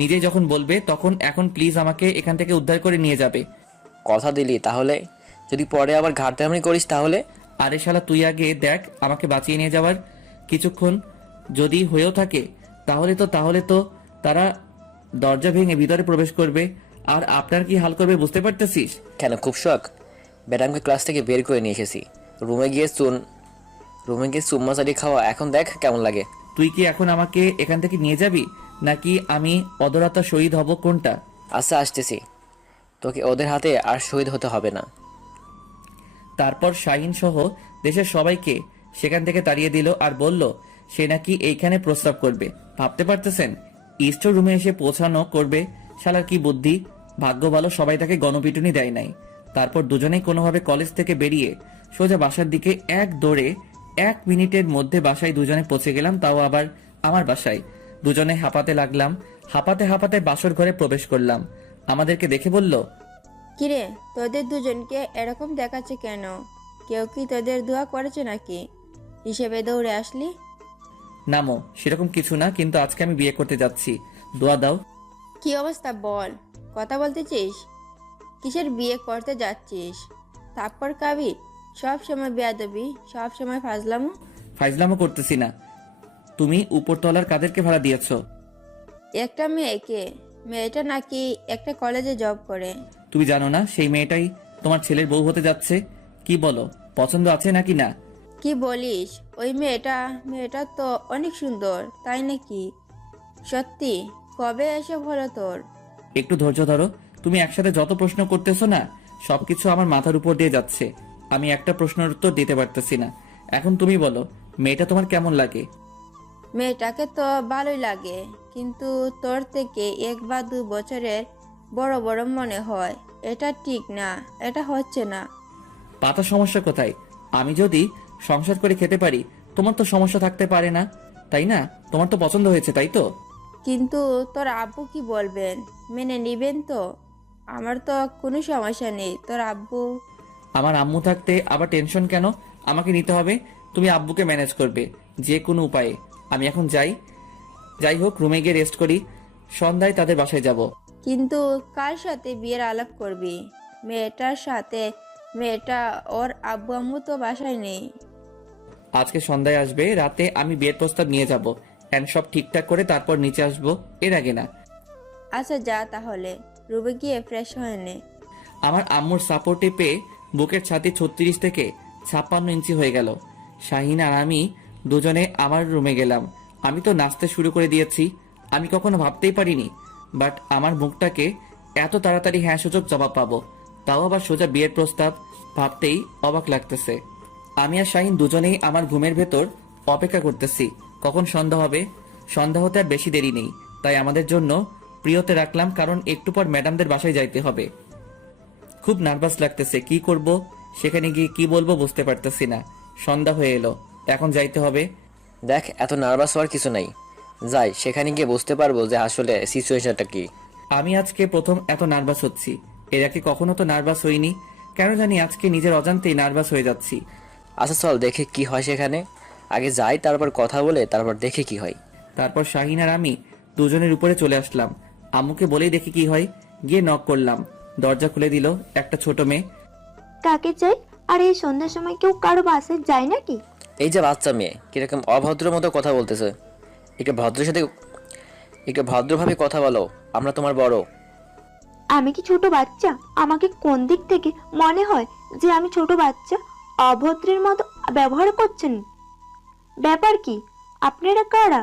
নিজেই যখন বলবে তখন। এখন প্লিজ আমাকে এখান থেকে উদ্ধার করে নিয়ে যাবে। কথা দিলি, তাহলে যদি পরে আবার ঘাটতেমনি করিস তাহলে? আরে শালা, তুই আগে দেখ আমাকে বাঁচিয়ে নিয়ে যাওয়ার কিছুক্ষণ যদি হয়েও থাকে তাহলে তো তারা দরজা ভেঙে ভিতরে প্রবেশ করবে, আর আপনার কি হাল করবে বুঝতে পারতেছিস? কেন, খুব শখ? ম্যাডামকে ক্লাস থেকে বের করে নিয়ে এসেছি, রুমে গিয়ে চুম্মা চালিয়ে খাওয়া, এখন দেখ কেমন লাগে। তুই কি এখন আমাকে এখান থেকে নিয়ে যাবি, নাকি আমি অদরাতা শহীদ হব, কোনটা? আচ্ছা, আসতেছি, তোকে ওদের হাতে আর শহীদ হতে হবে না। তারপর শাহিন সহ দেশের সবাইকে সেখান থেকে তাড়িয়ে দিল আর বলল সে নাকি এইখানে প্রস্তাব করবে। ভাবতে পারতেছেন স্টোর রুমে এসে পৌঁছানো করবে? শালার কি বুদ্ধি! ভাগ্য ভালো সবাই তাকে গণপিটুনি দেয় নাই। তারপর দুজনেই কোনোভাবে কলেজ থেকে বেরিয়ে সোজা বাসার দিকে এক দৌড়ে 1 মিনিটের মধ্যে বাসায় দুজনে পৌঁছে গেলাম, তাও আবার আমার বাসায়। দুজনে হাঁপাতে লাগলাম, হাঁপাতে হাঁপাতে বাসর ঘরে প্রবেশ করলাম। আমাদেরকে দেখে বলল, কিরে, তোদের দুজনকে এরকম দেখাচ্ছে কেন? কেউ কি তোদের দোয়া করেছে নাকি হিসেবে দৌড়ে আসলি? নামো, সেরকম কিছু না, কিন্তু আজকে আমি বিয়ে করতে যাচ্ছি, দোয়া দাও। কি অবস্থা বল, কথা বলতেছিস? কিসের বিয়ে করতে যাচ্ছিস? তারপর কাবি সব সময় বেয়াদবি, সব সময় ফাজলামো। ফাইজলামও করতেছি না। তুমি উপরতলার কাদেরকে ভাড়া দিয়েছো? একটা মেয়েকে, মেয়েটা নাকি একটা কলেজে জব করে। তুমি জানো না সেই মেয়েটাই তোমার ছেলের বউ হতে যাচ্ছে? কি বলো, পছন্দ আছে নাকি না? কি বলিস? ওই মেয়েটা তো অনেক সুন্দর, তাই নাকি? সত্যি? কবে এসব হলো তোর? একটু ধৈর্য ধরো। তুমি একসাথে যত প্রশ্ন করতেছো না, সবকিছু আমার মাথার উপর দিয়ে যাচ্ছে। আমি একটা প্রশ্নের উত্তর দিতে পারতেছি না। এখন তুমি বলো, মেয়েটা তোমার কেমন লাগে? মেয়েটাকে তো ভালোই লাগে, কিন্তু তোর থেকে 1 বা 2 বছরের বড় বড় মনে হয়। এটা ঠিক না, এটা হচ্ছে না। পাতা সমস্যা কোথায়? আমি যদি সংসার করে খেতে পারি, তোমার তো সমস্যা থাকতে পারে না, তাই না? তোমার তো পছন্দ হয়েছে, তাই তো? কিন্তু তোর আব্বু কি বলবেন? মেনে নিবেন তো? আমার তো কোনো সমস্যা নেই, তোর আব্বু। আমার আম্মু থাকতে আবার টেনশন কেন? আমাকে নিতে হবে। তুমি আব্বুকে ম্যানেজ করবে যে কোনো উপায়ে। আমি এখন যাই হোক, রুমে গিয়ে রেস্ট করি। সন্ধ্যায় তাদের বাসায় যাব। কিন্তু কার সাথে বিয়ের আলাপ করবি? মেয়েটার সাথে? মেয়েটা ওর আব্বু আম্মু তো বাসায় নেই। আজকে সন্ধ্যায় আসবে, রাতে আমি বিয়ের প্রস্তাব নিয়ে যাব এন্ড সব ঠিকঠাক করে তারপর নিচে আসবো, এর আগে না। আচ্ছা যা তাহলে, রুমে গিয়ে ফ্রেশ হয়ে নে। আমার আম্মুর সাপোর্টে পেয়ে বুকের ছাতি 36 থেকে 56 ইঞ্চি হয়ে গেল। শাহিন আর আমি দুজনে আমার রুমে গেলাম। আমি তো নাচতে শুরু করে দিয়েছি। আমি কখনো ভাবতেই পারিনি, বাট আমার মুখটাকে এত তাড়াতাড়ি হ্যাঁ সূচক জবাব পাবো, তাও আবার সোজা বিয়ের প্রস্তাব। ভাবতেই অবাক লাগতেছে। আমি আর শাহিন দুজনেই আমার ঘুমের ভেতর অপেক্ষা করতেছি কখন সন্ধ্যা হবে। সন্ধ্যা হতে আর বেশি দেরি নেই, তাই আমাদের জন্য প্রিয়তে রাখলাম, কারণ একটু পর ম্যাডামদের বাসায় যাইতে হবে। খুব নার্ভাস লাগতেছে, কি করব, সেখানে গিয়ে কি বলবো বুঝতে পারতেছি না। সন্ধ্যা হয়ে এলো, এখন যাইতে হবে। দেখ, এত নার্ভাস হওয়ার কিছু নাই। যাই, সেখানে গিয়ে বুঝতে পারবো যে আসলে সিচুয়েশনটা কি। আমি আজকে প্রথম এত নার্ভাস হচ্ছি, এর আগে কখনো তো নার্ভাস হইনি। কেন জানি আজকে নিজের অজান্তেই নার্ভাস হয়ে যাচ্ছি। আচ্ছা চল দেখে কি হয় সেখানে। আগে যাই, তারপর কথা বলে তারপর দেখে কি হয়। তারপর শাহিন আর আমি দুজনের উপরে চলে আসলাম। আম্মুকে বলেই দেখি কি হয়। গিয়ে নক করলাম, দরজা খুলে দিল একটা ছোট মেয়ে। কাকে চাই? আর এই সন্ধ্যার সময় কেউ কারো বাসায় যায় নাকি? এই যে বাচ্চা মেয়ে, কিরকম অভদ্র মতো কথা বলতেছে। একটু ভদ্রভাবে কথা বলো, আমরা তোমার বড়। আমি কি ছোট বাচ্চা? আমাকে কোন দিক থেকে মনে হয় যে আমি ছোট বাচ্চা? অভদ্রের মতো ব্যবহার করছেন। ব্যাপার কি? আপনারা কারা?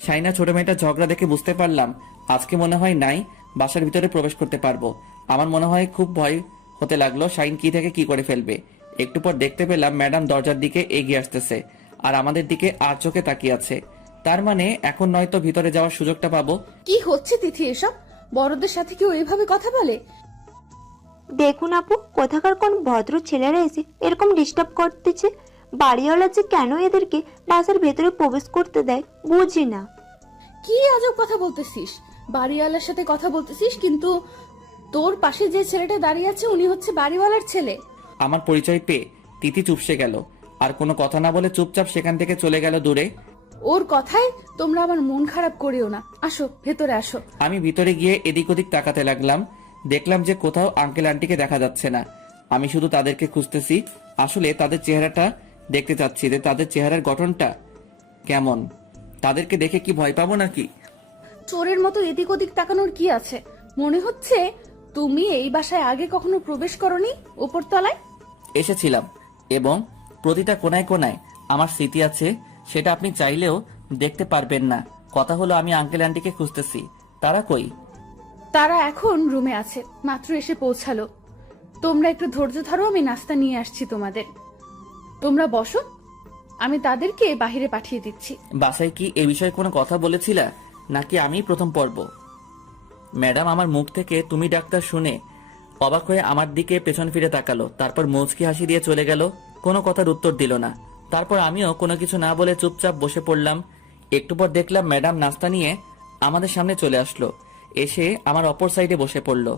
শাইনা ছোট মেয়েটা ঝগড়া দেখে বুঝতে পারলাম আজকে মনে হয় নাই বাসার ভিতরে প্রবেশ করতে পারবো। আমার মনে হয় খুব ভয় হতে লাগলো শাইন কি থেকে কি করে ফেলবে। একটু পর দেখতে পেলাম ম্যাডাম দরজার দিকে এগিয়ে আসতেছে আর আমাদের দিকে আর চোখে তাকিয়ে আছে। তার মানে এখন নয়তো ভিতরে যাওয়ার সুযোগটা পাবো। কি হচ্ছে তিথি এসব? বড়দের সাথে কেউ এইভাবে কথা বলে? দেখুন আপু, কোথাকার কোন ভদ্র ছেলেরা এসে এরকম ডিস্টার্ব করতেছে। বাড়িওয়ালা যে কেন এদেরকে বাসার ভেতরে প্রবেশ করতে দেয় বুঝি না। কি আজব কথা বলতেছিস? বাড়িওয়ালার সাথে কথা বলতেছিস, কিন্তু তোর পাশে যে ছেলেটা দাঁড়িয়ে আছে উনি হচ্ছে বাড়িওয়ালার ছেলে। আমার পরিচয় পেয়ে তিথি চুপসে গেল, আর কোনো কথা না বলে চুপচাপ সেখান থেকে চলে গেল দূরে। ওর কথায় তোমরা আমার মন খারাপ করিও না। আসো ভেতরে আসো। আমি ভিতরে গিয়ে এদিক ওদিক তাকাতে লাগলাম। দেখলাম যে কোথাও আঙ্কেল আন্টিকে দেখা যাচ্ছে না। আমি শুধু তাদেরকে খুঁজতেছি। আসলে তাদের চেহারাটা দেখতে চাচ্ছি যে তাদের চেহারার গঠনটা কেমন। তাদেরকে দেখে কি ভয় পাবো নাকি? চোরের মতো এদিক ওদিক তাকানোর কি আছে? মনে হচ্ছে তুমি এই বাসায় আগে কখনো প্রবেশ করনি। উপরতলায় এসেছিলাম এবং প্রতিটা কোনায় কোনায় আমার স্মৃতি আছে, সেটা আপনি চাইলেও দেখতে পারবেন না। কথা হলো আমি আঙ্কেল আন্টিকে খুঁজতেছি। তারা কই? তারা এখন রুমে আছে, মাত্র এসে পৌঁছালো। তোমরা একটু ধৈর্য ধরো, আমি নাস্তা নিয়ে আসছি তোমাদের। তোমরা বসো, আমি তাদেরকে বাহিরে পাঠিয়ে দিচ্ছি। বাসায় কি এ বিষয়ে কোনো কথা বলেছিলা নাকি আমি প্রথম পর্ব? ম্যাডাম আমার মুখ থেকে তুমি ডাক্তার শুনে অবাক হয়ে আমার দিকে পেছন ফিরে তাকালো, তারপর মুচকি হাসি দিয়ে চলে গেল। কোনো কথার উত্তর দিল না। তারপর আমিও কোনো কিছু না বলে চুপচাপ বসে পড়লাম। একটু পর দেখলাম ম্যাডাম নাস্তা নিয়ে আমাদের সামনে চলে আসলো। এসে আমার অপর সাইডে বসে পড়লো।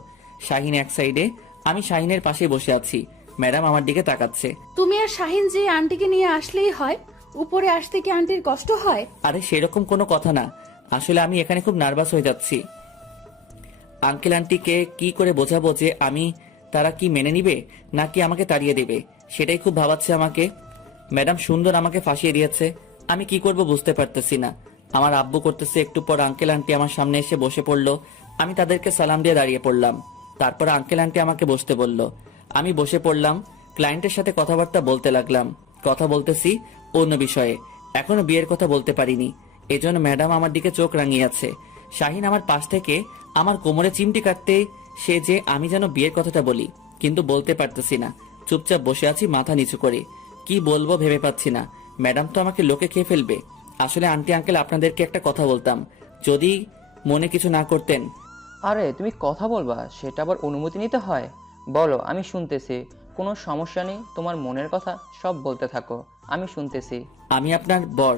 শাহিন এক সাইডে, আমি শাহিনের পাশে বসে আছি। ম্যাডাম আমার দিকে তাকাচ্ছে। তুমি আর শাহিন যে আন্টিকে নিয়ে আসলেই হয়, উপরে আসতে কি আন্টির কষ্ট হয়? আরে সেরকম কোনো কথা না, আসলে আমি এখানে খুব নার্ভাস হয়ে যাচ্ছি। আঙ্কেল আন্টিকে কি করে বোঝাবো যে আমি, তারা কি মেনে নিবে নাকি আমাকে তাড়িয়ে দেবে, সেটাই খুব ভাবাচ্ছে আমাকে। ম্যাডাম সুন্দর আমাকে ফাঁসিয়ে দিয়েছে, আমি কি করব বুঝতে পারতেছি না। আমার আব্বু করতেছে, একটু পর আঙ্কেল আন্টি আমার সামনে এসে বসে পড়লো। আমি তাদেরকে সালাম দিয়ে দাঁড়িয়ে পড়লাম। তারপর আঙ্কেল আন্টি আমাকে বসতে বলল। আমি বসে পড়লাম, ক্লায়েন্টের সাথে কথাবার্তা বলতে লাগলাম। কথা বলতেছি অন্য বিষয়ে, এখনো বিয়ের কথা বলতে পারিনি। এজন্য ম্যাডাম আমার দিকে চোখ রাঙিয়ে আছে। শাহিন আমার পাশ থেকে আমার কোমরে চিমটি কাটতে সে যে আমি যেন বিয়ের কথাটা বলি, কিন্তু বলতে পারতেছি না। চুপচাপ বসে আছি মাথা নিচু করে। কি বলবো ভেবে পাচ্ছি না। ম্যাডাম তো আমাকে লোকে খেয়ে ফেলবে। আসলে আন্টি আঙ্কেল আপনাদেরকে একটা কথা বলতাম, যদি মনে কিছু না করতেন। আরে তুমি কথা বলবা, সেটা আবার অনুমতি নিতে হয়? বলো, আমি শুনতেছি। কোনো সমস্যা নেই, তোমার মনের কথা সব বলতে থাকো, আমি শুনতেছি। আমি আপনার বর,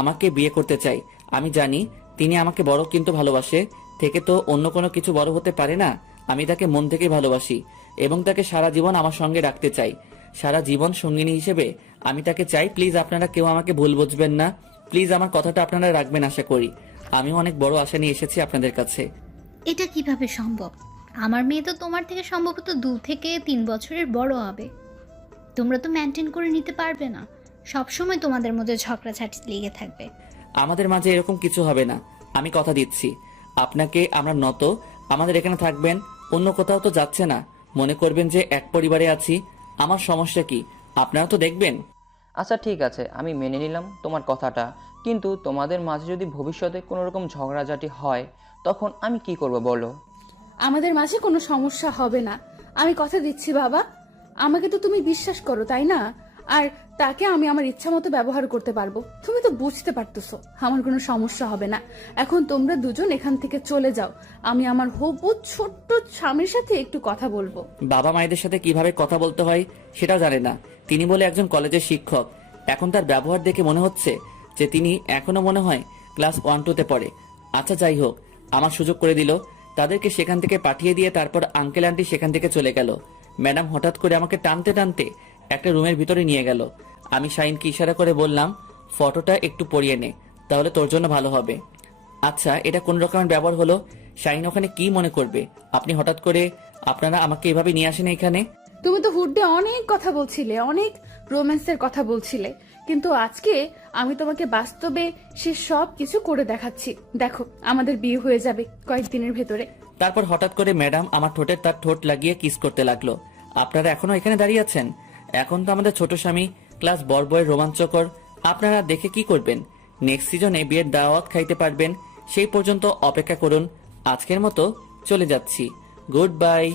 আমাকে বিয়ে করতে চাই। আমি জানি তিনি আমাকে বড়, কিন্তু ভালোবাসে থেকে তো অন্য কোনো কিছু বড় হতে পারে না। আমি তাকে মন থেকে ভালোবাসি এবং তাকে সারা জীবন আমার সঙ্গে রাখতে চাই। সারা জীবন সঙ্গিনী হিসেবে আমি তাকে চাই। প্লিজ আপনারা কেউ আমাকে ভুল বুঝবেন না। প্লিজ আমার কথাটা আপনারা রাখবেন আশা করি। আমিও অনেক বড় আশা নিয়ে এসেছি আপনাদের কাছে। এটা কিভাবে সম্ভব? আমার মেয়ে তো তোমার থেকে সম্ভবত 2 থেকে 3 বছরের বড় হবে। তোমরা তো মেনটেন করে নিতে পারবে না। সব সময় তোমাদের মধ্যে ঝগড়াঝাটি লেগে থাকবে। আমাদের মাঝে এরকম কিছু হবে না, আমি কথা দিচ্ছি আপনাকে। আমরা নত, আমাদের এখানে থাকবেন, অন্য কোথাও তো যাচ্ছে না। মনে করবেন যে এক পরিবারে আছি। আমার সমস্যা কি আপনারা তো দেখবেন। আচ্ছা ঠিক আছে, আমি মেনে নিলাম তোমার কথাটা, কিন্তু তোমাদের মাঝে যদি ভবিষ্যতে কোনো রকম ঝগড়াঝাটি হয় তখন আমি কি করব বলো? আমাদের মাঝে কোনো সমস্যা হবে না, আমি কথা দিচ্ছি বাবা। আমাকে তো তুমি বিশ্বাস করো, তাই না? আর তাকে আমি আমার ইচ্ছা মতো ব্যবহার করতে পারবো। তুমি তো বুঝতে পারতেছো আমার কোনো সমস্যা হবে না। এখন তোমরা দুজন এখান থেকে চলে যাও, আমি আমার হবু ছোট্ট স্বামীর সাথে একটু কথা বলবো। বাবা মায়েদের সাথে কিভাবে কথা বলতে হয় সেটাও জানে না। তিনি বলে একজন কলেজের শিক্ষক। এখন তার ব্যবহার দেখে মনে হচ্ছে যে তিনি এখনো মনে হয় ক্লাস 1-2-তে পড়ে। আচ্ছা যাই হোক, আমার সুযোগ করে দিল। তাদেরকে সেখান থেকে পাঠিয়ে দিয়ে তারপর আঙ্কেল আন্টি সেখান থেকে চলে গেল। ম্যাডাম হঠাৎ করে আমাকে টানতে টানতে একটা রুমের ভিতরে নিয়ে গেল। আমি শাহিনকে ইশারা করে বললাম, ফটোটা একটু পরিয়ে নে, তাহলে তোর জন্য ভালো হবে। আচ্ছা, এটা কোন রকমের ব্যবহার হলো? শাহিন ওখানে কি মনে করবে? আপনি হঠাৎ করে আপনারা আমাকে এভাবে নিয়ে আসেন এখানে। তুমি তো হুডে অনেক কথা বলছিলে, অনেক রোম্যান্সের কথা বলছিলে, কিন্তু আজকে আমি তোমাকে বাস্তবে সে সব কিছু করে দেখাচ্ছি। দেখো, আমাদের বিয়ে হয়ে যাবে কয়েকদিনের ভেতরে। তারপর হঠাৎ করে ম্যাডাম আমার ঠোঁটে তার ঠোঁট লাগিয়ে কিস করতে লাগলো। আপনারা এখনো এখানে দাঁড়িয়ে আছেন? এখন তো আমাদের ছোট স্বামী ক্লাস বয়ের রোমাঞ্চকর। আপনারা দেখে কি করবেন? নেক্সট সিজনে বিয়ের দাওয়াত খাইতে পারবেন। সেই পর্যন্ত অপেক্ষা করুন। আজকের মতো চলে যাচ্ছি। Good bye.